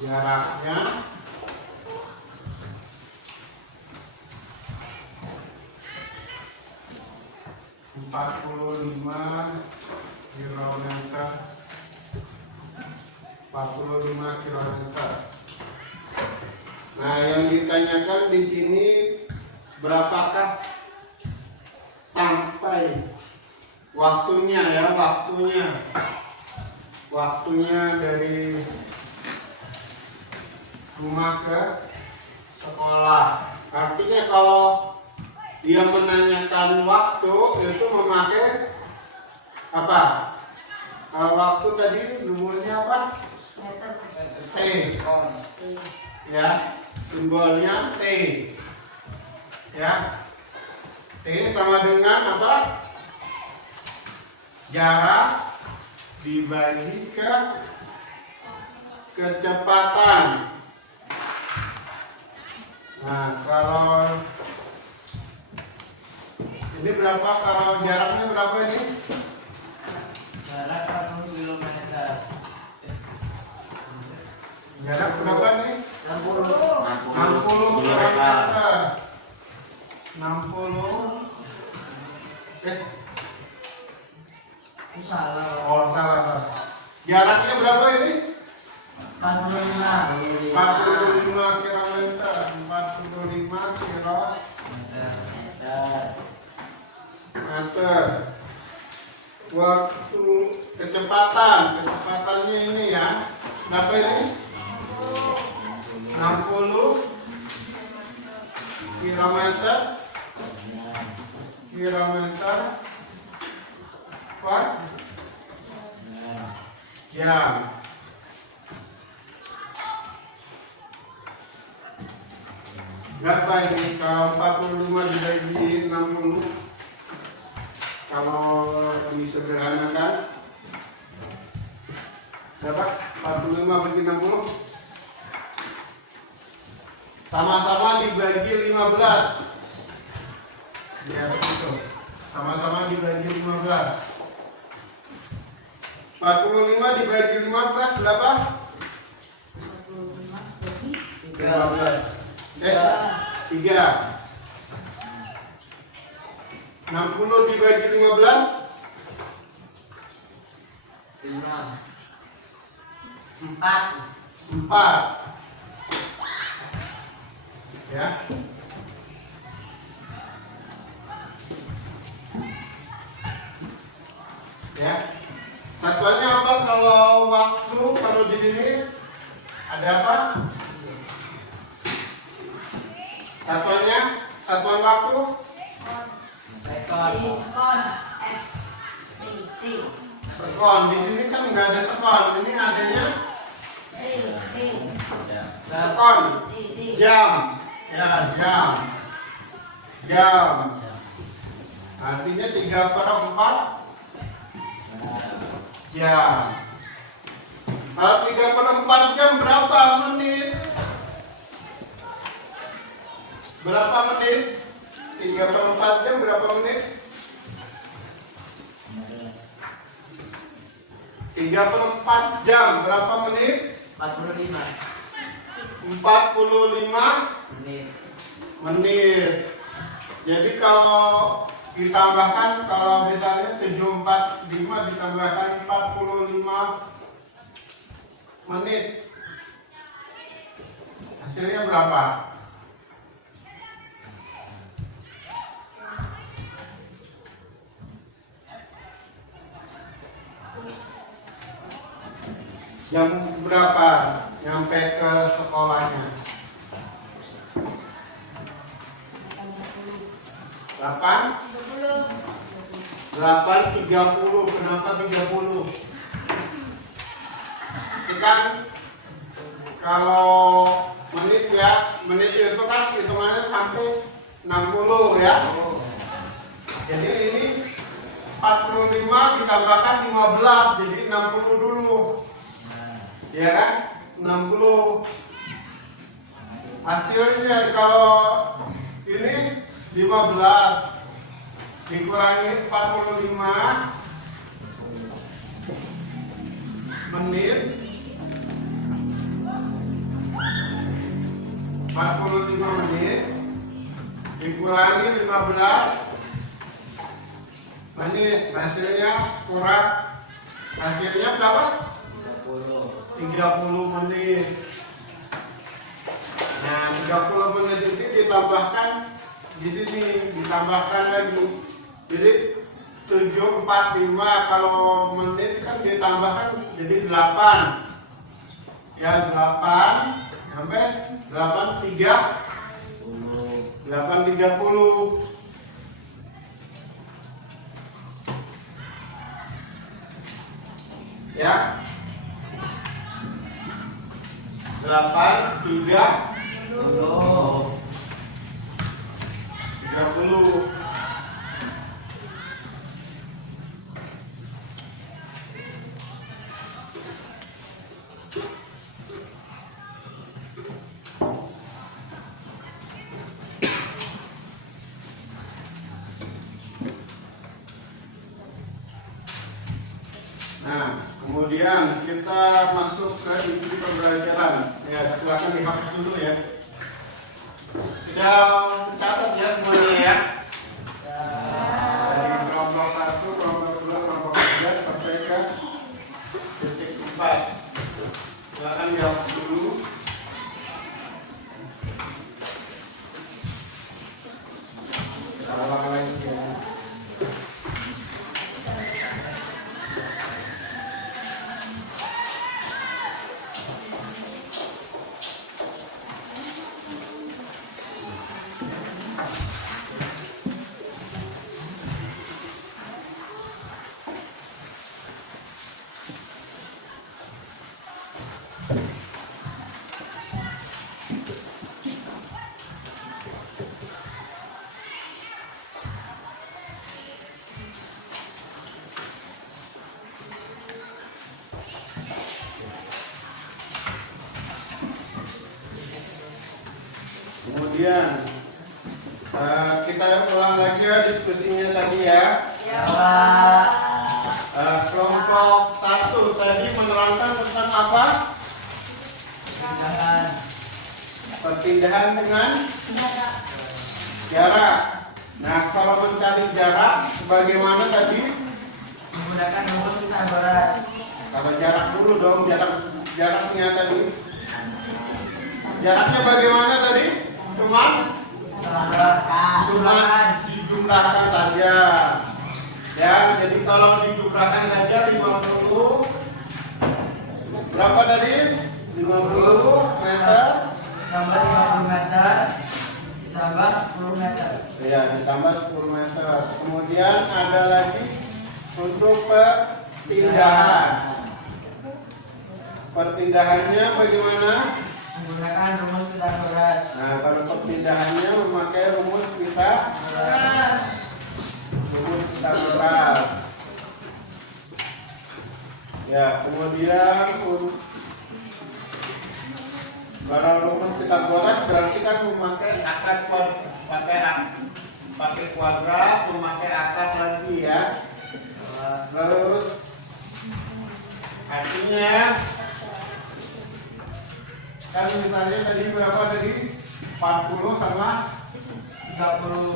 Jaraknya 45 km. Nah, yang ditanyakan di sini berapakah sampai waktunya ya, waktunya dari rumah ke sekolah. Artinya kalau dia menanyakan waktu itu memakai apa? Waktu tadi rumusnya apa? T. Ya, simbolnya T. Ya. T sama dengan apa? Jarak dibagi ke kecepatan. Nah, kalau ini berapa? Kalau jaraknya berapa ini? Jarak 40 km. Jarak berapa nih? 60 60 km. 60. Salah. Oh, salah. Jaraknya berapa ini? 45 45 km. 45 km. Waktu kecepatannya ini ya, berapa ini? 60 km per jam. Berapa ini kalau 45 dibagi 60? Kalau disederhanakan berapa? 45 bagi 60 sama-sama dibagi 15. Ya begitu. Sama-sama dibagi 15. 45 dibagi 15 berapa? 15. 3. 60 dibagi 15 4. Ya. Ya. Satuannya apa kalau waktu? Kalau di sini ada apa? Satuan waktu? Sekon. Di sini kan nggak ada sekon. Ini adanya sekon. Jam. Ya, jam. jam. Artinya 3/4 jam. Kalau 3/4 jam berapa menit? Berapa menit? 3/4 jam berapa menit? 3/4 jam berapa menit? 45 45 menit. menit. Jadi kalau ditambahkan, kalau misalnya 745 ditambahkan 45 menit, hasilnya berapa? Jam berapa nyampe ke sekolahnya? 8:30. Kenapa 30? Itu kan kalau menit ya, menit itu kan hitungannya sampai 60 ya. Jadi ini 45 ditambahkan 15 jadi 60 dulu. Ya kan? 60. Hasilnya kalau ini 15 dikurangi 45 menit, 45 menit dikurangi 15 menit, hasilnya kurang, hasilnya berapa? 30 menit. Nah, 30 menit ini ditambahkan di sini, ditambahkan lagi. Jadi 745 kalau menit kan ditambahkan jadi 8. Ya 8 sampai 8:30. Ya. 8:30. Nah, kemudian kita masuk ke inti pembelajaran. Ya, silakan dihapus dulu ya. Kita catat ya semuanya ya. Dari kelompok 1, kelompok 2, kelompok 3 sampai ke titik 4. Silakan dihapus dulu. Kita ulang lagi ya. Kemudian kita ulang lagi ya diskusinya tadi ya. Kelompok 1 tadi menerangkan tentang apa? Perpindahan dengan jarak. Nah, kalau mencari jarak bagaimana tadi? Menggunakan rumus Pythagoras. Kalau jarak dulu dong, jaraknya tadi. Jaraknya bagaimana tadi? Cuman dijumlahkan saja. Ya, jadi kalau dijumlahkan saja 50. Berapa tadi? 50 meter. Tambah 50 meter ditambah 10 meter. Ya, ditambah 10 meter. Kemudian ada lagi untuk perpindahan. Perpindahannya bagaimana? Menggunakan rumus Pythagoras. Nah, pada perpindahannya memakai rumus Pythagoras. Ya, kemudian pada rumus Pythagoras berarti kan memakai akar pakai kuadrat, memakai akar lagi ya. Terus artinya kan misalnya tadi berapa tadi? 40 sama 30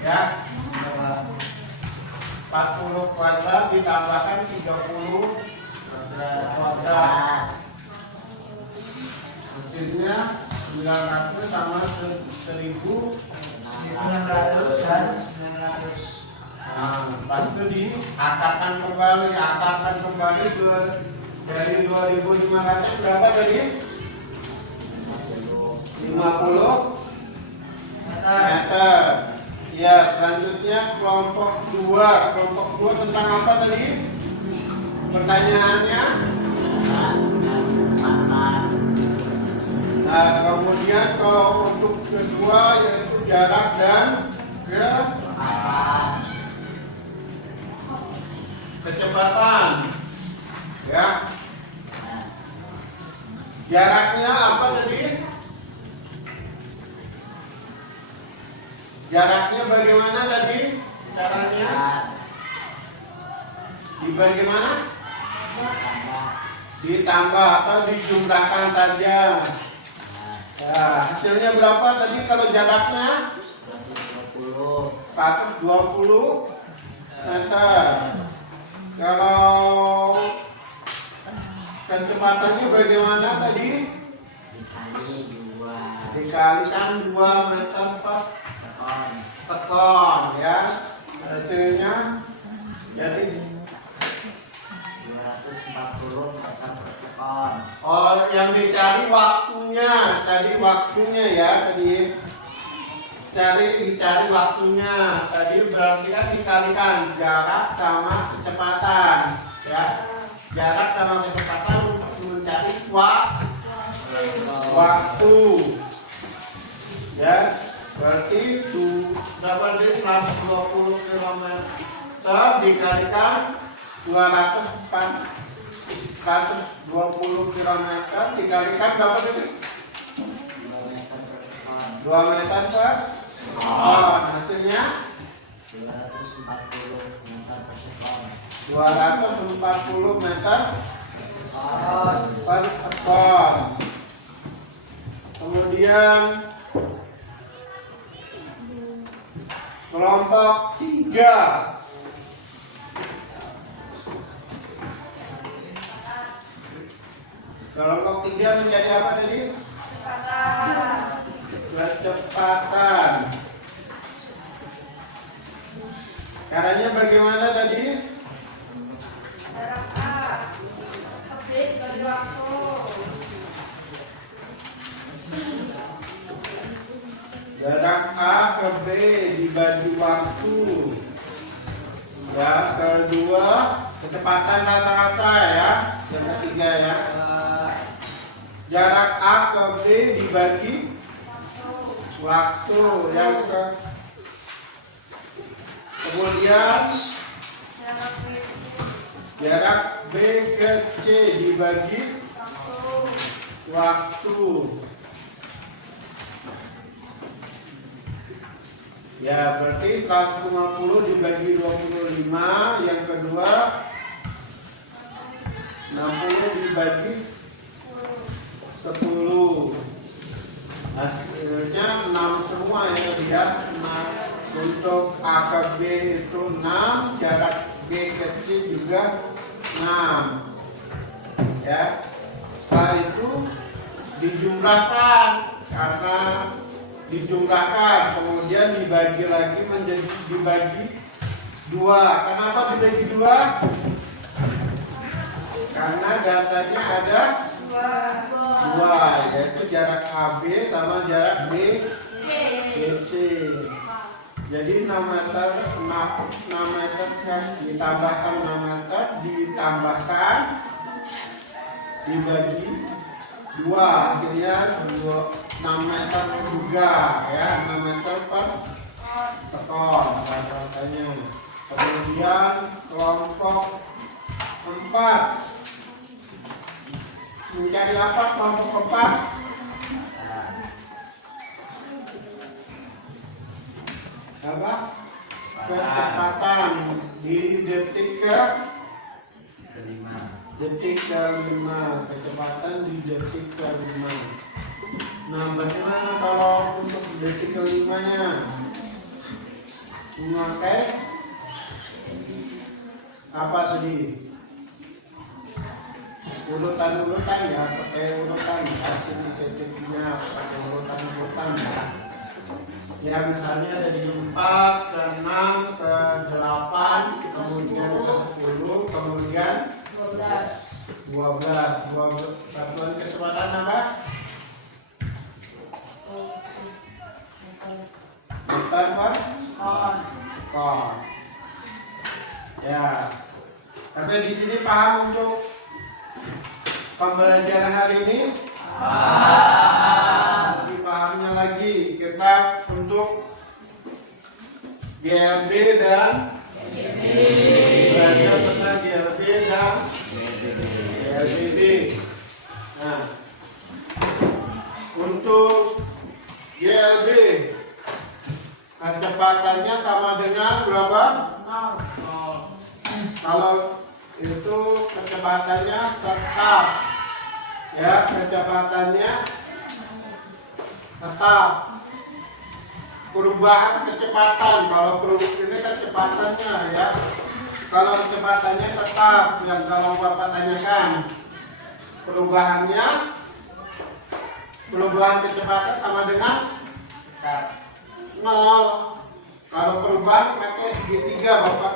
ya. 40 kuadrat ditambahkan 30 kuadrat. Hasilnya 900 sama 1000. 900 dan 900. Nah, pas itu diakarkan kembali dari 2500 berapa tadi? 50 meter. Ya, selanjutnya kelompok 2. Kelompok 2 tentang apa tadi? Pertanyaannya? Nah, kemudian kalau untuk kedua yaitu jarak dan kecepatan. Ya. Jaraknya apa tadi? Jaraknya bagaimana tadi? Caranya? Dibagi mana? Ditambah atau dijumlahkan saja. Ya, hasilnya berapa tadi kalau jaraknya? 120 meter. Kalau kecepatannya bagaimana tadi? Dikalikan 2 meter per sekon ya. Hasilnya jadi 240 meter per sekon. Oh, yang dicari waktunya. Tadi waktunya ya, dicari waktunya. Tadi berarti kan dikalikan jarak sama kecepatan ya. Jarak sama kecepatan untuk mencari waktu. Ya, berarti berapa tadi? 120 km dikalikan 120 km dikalikan berapa tadi? 2 meter per sekon. Hasilnya 240 meter per sekon. 240 meter per sekon. Kemudian kelompok 3. Kelompok 3 menjadi apa tadi? Kecepatan. Caranya bagaimana tadi? Jarak A ke B dibagi waktu. Jarak A ke B dibagi waktu. Ya, kedua kecepatan rata-rata ya. Yang ketiga ya. Jarak A ke B dibagi waktu. Kemudian jarak B ke C dibagi waktu. Ya, berarti 150 dibagi 25. Yang kedua 60 dibagi 10. Hasilnya 6 semua ya tadi ya. Untuk A ke B itu 6, jarak B ke C juga 6. Ya. Setelah itu dijumlahkan, karena dijumlahkan kemudian dibagi lagi menjadi dibagi 2. Kenapa dibagi 2? Karena datanya ada 2, yaitu jarak AB sama jarak BC. Jadi 6 meter kan ditambahkan 6 meter ditambahkan dibagi 2 akhirnya 6 meter juga ya, 6 meter per sekon rata-ratanya. Kemudian kelompok 4 mencari apa kelompok 4? Apa? Kecepatan di detik ke 5, kecepatan di detik ke 5. Nah, bagaimana kalau untuk detik ke 5-nya? Memakai apa tadi? Urutan ya, pakai urutan, pasti di detiknya pakai urutan. Ya, misalnya dari 4 ke 6 ke 8, kemudian ke 10, kemudian 12. Satuan kecepatan apa? Meter per sekon. Ya. Tapi di sini paham untuk pembelajaran hari ini? Lebih pahamnya lagi kita untuk GLB dan belajar tentang GLB dan GLBB. Nah, untuk GLB kecepatannya sama dengan berapa? 0. Kalau itu kecepatannya tetap ya, kecepatannya tetap. Perubahan kecepatan, kalau ini kecepatannya ya, kalau kecepatannya tetap, yang kalau Bapak tanyakan perubahan kecepatan sama dengan 0. Kalau perubahan pakai segitiga Bapak.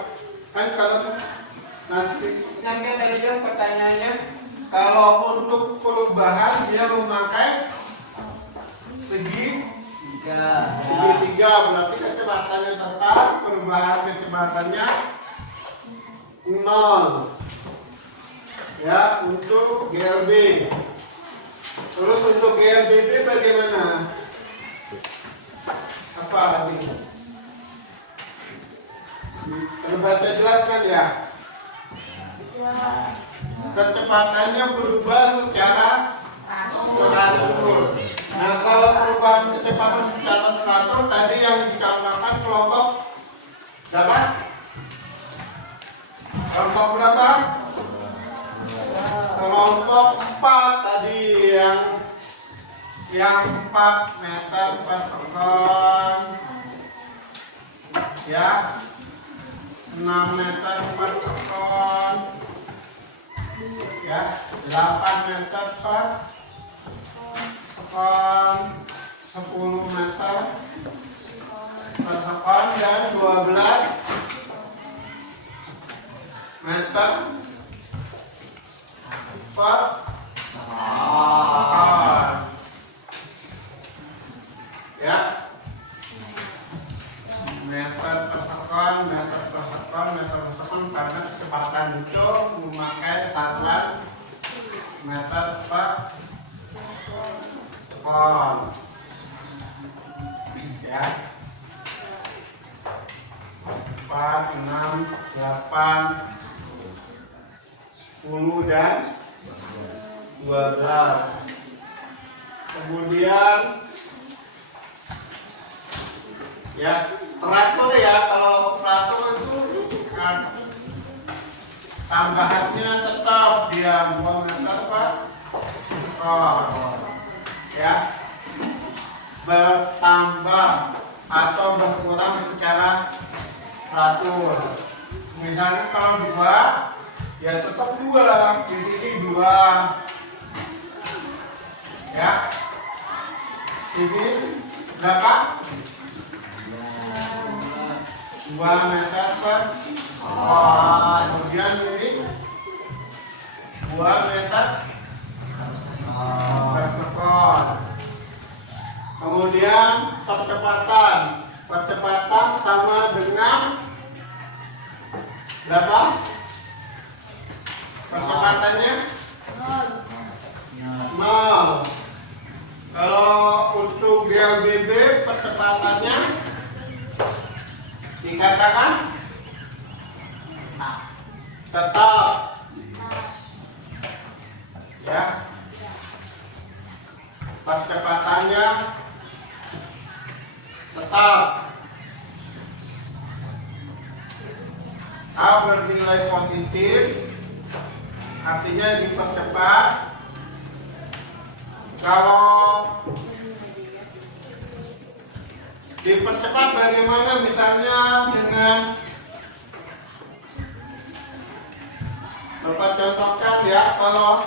Kan kalau nanti kan tadi kan pertanyaannya, kalau untuk perubahan dia memakai segitiga, berarti kecepatannya tetap, perubahan kecepatannya 0. Ya, untuk GLB. Terus untuk GLBB bagaimana? Apa lagi? Terbaca jelas kan ya? Kecepatannya berubah secara teratur. Nah, kalau perubahan kecepatan secara teratur tadi yang dicontohkan kelompok berapa? Kelompok berapa? Kelompok 4 tadi yang 4 meter per sekon ya, 6 meter per sekon ya, 8 meter per sekon, 10 meter per sekon, dan 12 meter per sekon ya, meter per sekon, karena kecepatan itu memakai satuan meter per sekon ya. 4, 6, 8, 10 dan 12. Kemudian ya, teratur ya, kalau teratur itu kan tambahannya tetap dia 2 meter per sekon ya, bertambah atau berkurang secara teratur. Misalnya kalau 2 ya tetap 2, di sini 2 ya, ini berapa? 2 meter per sekon. Kemudian ini 2 meter per sekon. Kemudian percepatan sama dengan berapa? Percepatannya Dikatakan tetap. Ya. Percepatannya tetap. A bernilai positif, artinya dipercepat. Kalau dipercepat bagaimana? Misalnya dengan Bapak contohkan ya, kalau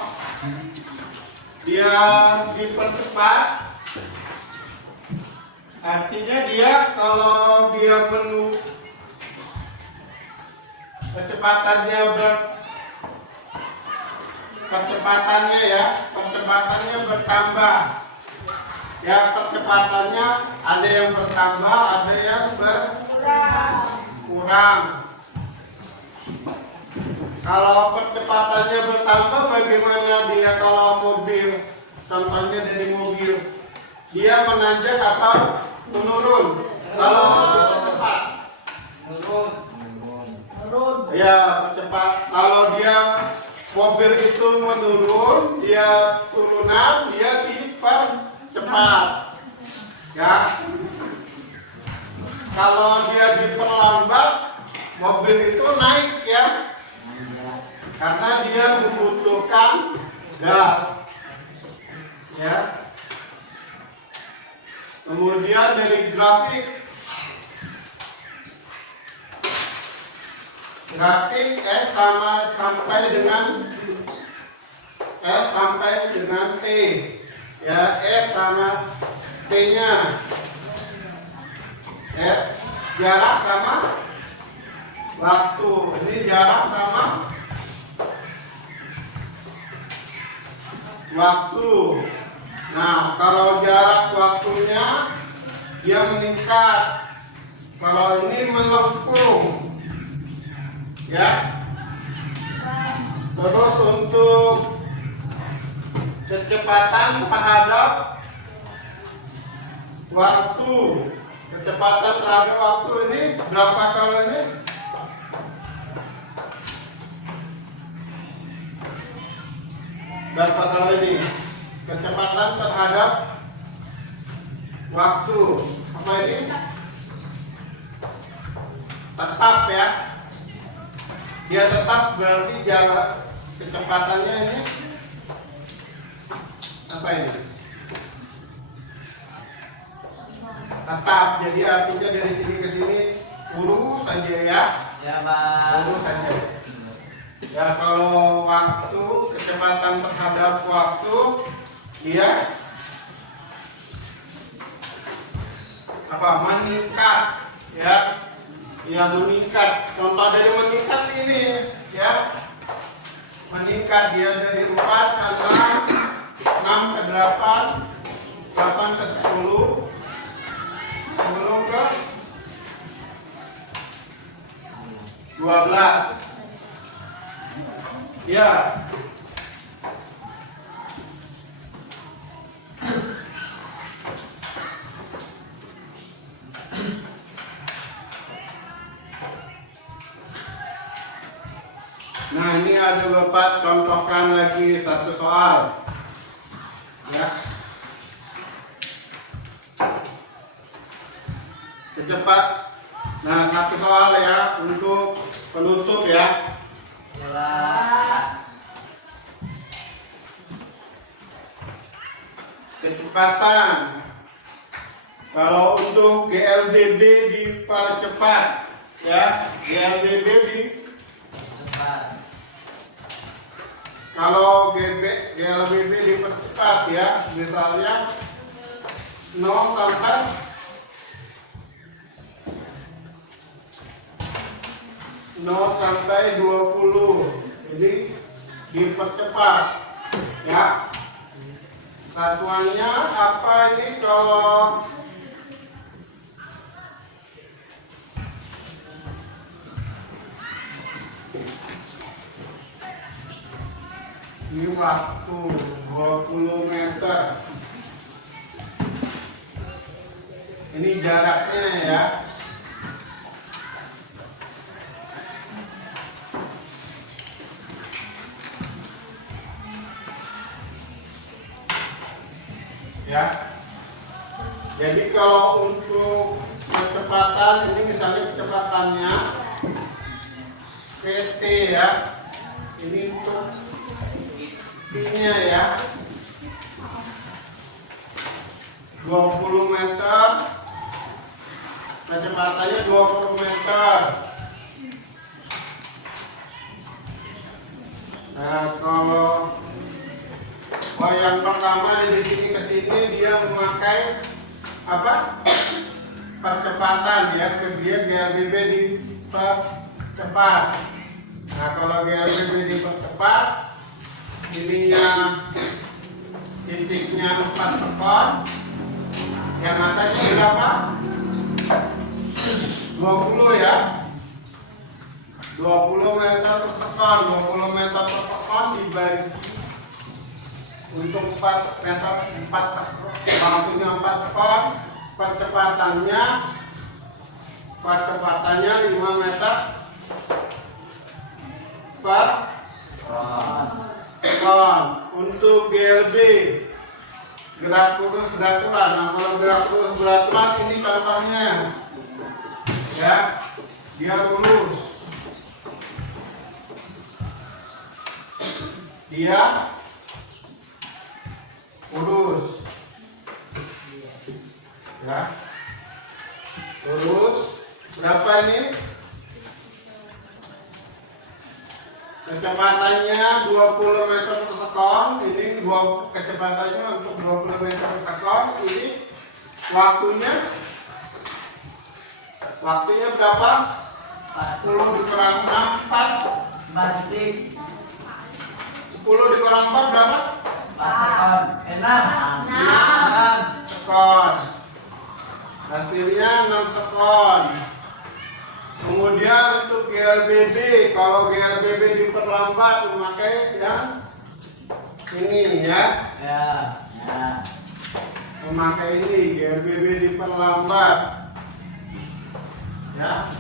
dia dipercepat, artinya dia kalau dia percepatannya bertambah. Ya, percepatannya ada yang bertambah, ada yang berkurang. Kalau percepatannya bertambah, bagaimana dia kalau mobil? Contohnya dari mobil, dia menanjak atau menurun? Kalau dipercepat, Menurun. ya percepat. Kalau dia mobil itu menurun, dia turunan, dia dipercepat. Ya. Kalau dia diperlambat, mobil itu naik ya. Karena dia membutuhkan gas. Ya. Kemudian dari grafik S sampai dengan T. Ya, S sama T-nya. Ya, jarak sama waktu. Ini jarak sama waktu. Nah, kalau jarak waktunya dia meningkat. Kalau ini melengkung. Ya. Terus untuk kecepatan terhadap waktu. Kecepatan terhadap waktu ini berapa kali ini? Berapa kali ini? Kecepatan terhadap waktu. Apa ini? Tetap ya. Dia tetap berarti jarak kecepatannya ini apa ini? Tetap. Jadi artinya dari sini ke sini lurus saja ya. Ya, Pak. Lurus saja. Ya, kalau waktu, kecepatan terhadap waktu, dia apa? Meningkat, ya, ya meningkat. Contoh dari meningkat ini, ya, meningkat dia dari 4 ke 6 ke 8, 8 ke 10, 10 ke 12. Ya. Nah, ini ada Bapak contohkan lagi satu soal. Ya. Cepat. Nah, satu soal ya untuk penutup ya. Ya, Pak. Kecepatan. Kalau untuk GLDB dipercepat, ya, GLDB Cepat. kalau GLDB dipercepat ya, misalnya 0 sampai 20. Jadi dipercepat ya. Satuannya apa ini kalau ini waktu 20 meter. Ini jaraknya ya. Ya. Jadi kalau untuk kecepatan ini misalnya kecepatannya PT ya. Ini untuk P-nya ya. 20 meter. Kecepatannya 20 meter. Nah, kalau yang pertama dari sini ke sini dia memakai apa? Percepatan ya, dia GLBB dipercepat. Nah, kalau GLBB dipercepat, ininya titiknya 4 sekon, yang atasnya berapa? 20 ya. 20 meter per sekon, 20 meter per sekon dibagi untuk 4 meter 4 sekon, waktunya 4 sekon, percepatannya 5 meter per sekon. Untuk GLB gerak lurus beraturan. Nah, kalau gerak lurus beraturan ini contohnya ya, dia lurus. Dia lurus ya, lurus. Berapa ini? Kecepatannya 20 meter per sekon. Ini kecepatannya untuk 20 meter per sekon. Ini waktunya berapa? 10 dikurang 6, 4 detik. 10 dikurang 4 berapa? 4 sekon. 6 sekon. Hasilnya 6 sekon. Kemudian untuk GLBB, kalau GLBB diperlambat memakai yang ini ya. Ya. Memakai ini GLBB diperlambat. Ya.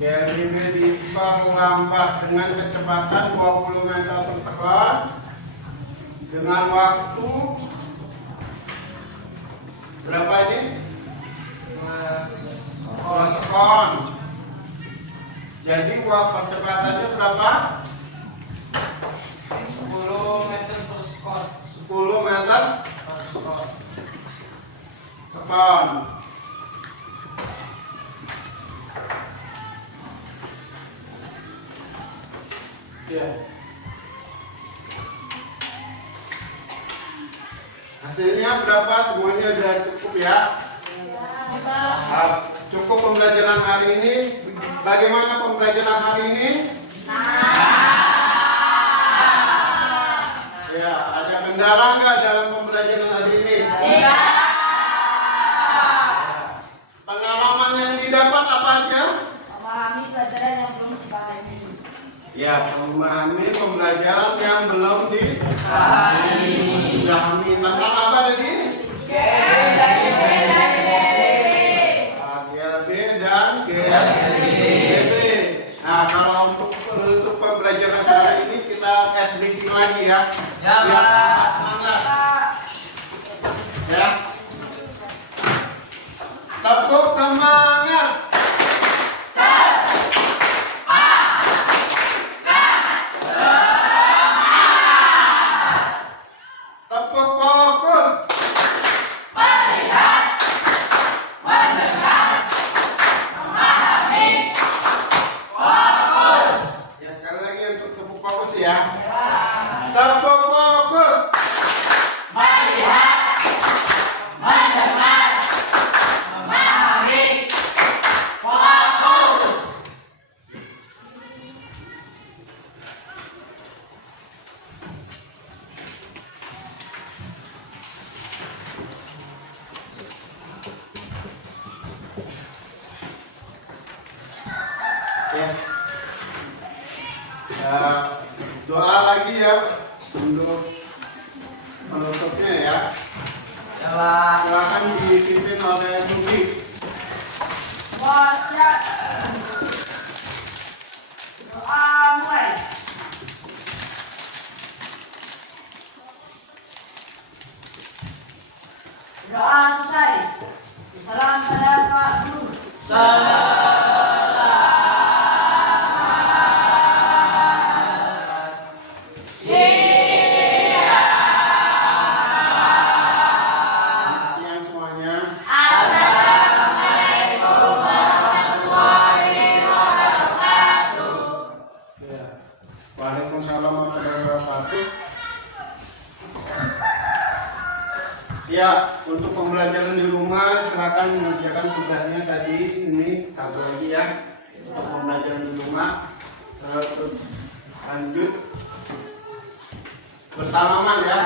GLBB diperlambat dengan kecepatan 20 meter per sekon dengan waktu berapa ini? 2 sekon. Jadi percepatannya berapa? 10 meter per sekon. 10 meter sekon. Ya. Hasilnya berapa? Semuanya sudah cukup ya? Cukup pembelajaran hari ini. Bagaimana pembelajaran hari ini? Ya, ada kendala nggak dalam pembelajaran hari ini? Iya. Pengalaman yang didapat apa aja? Memahami pelajaran yang belum dipahami. Ya, memahami pembelajaran yang belum dipahami. Tentang apa tadi? GLB dan GLBB. Nah, kalau untuk pembelajaran hari ini kita tes reading lagi ya. Biar tambah semangat. Ya. Tepuk semangat. Tepuk fokus. Ya, sekali lagi untuk tepuk fokus ya. Tepuk fokus. Ya. Doa lagi ya untuk penutupnya ya. Silakan dipimpin oleh Budi. Doa mulai. Doa selesai. Salam pada Pak Guru. Siang semuanya. Ya. Waalaikumsalam warahmatullahi wabarakatuh. Ya, untuk pembelajaran di rumah silakan mengerjakan tugasnya tadi. Ini satu lagi ya, untuk pembelajaran di rumah. Terus lanjut bersalaman ya.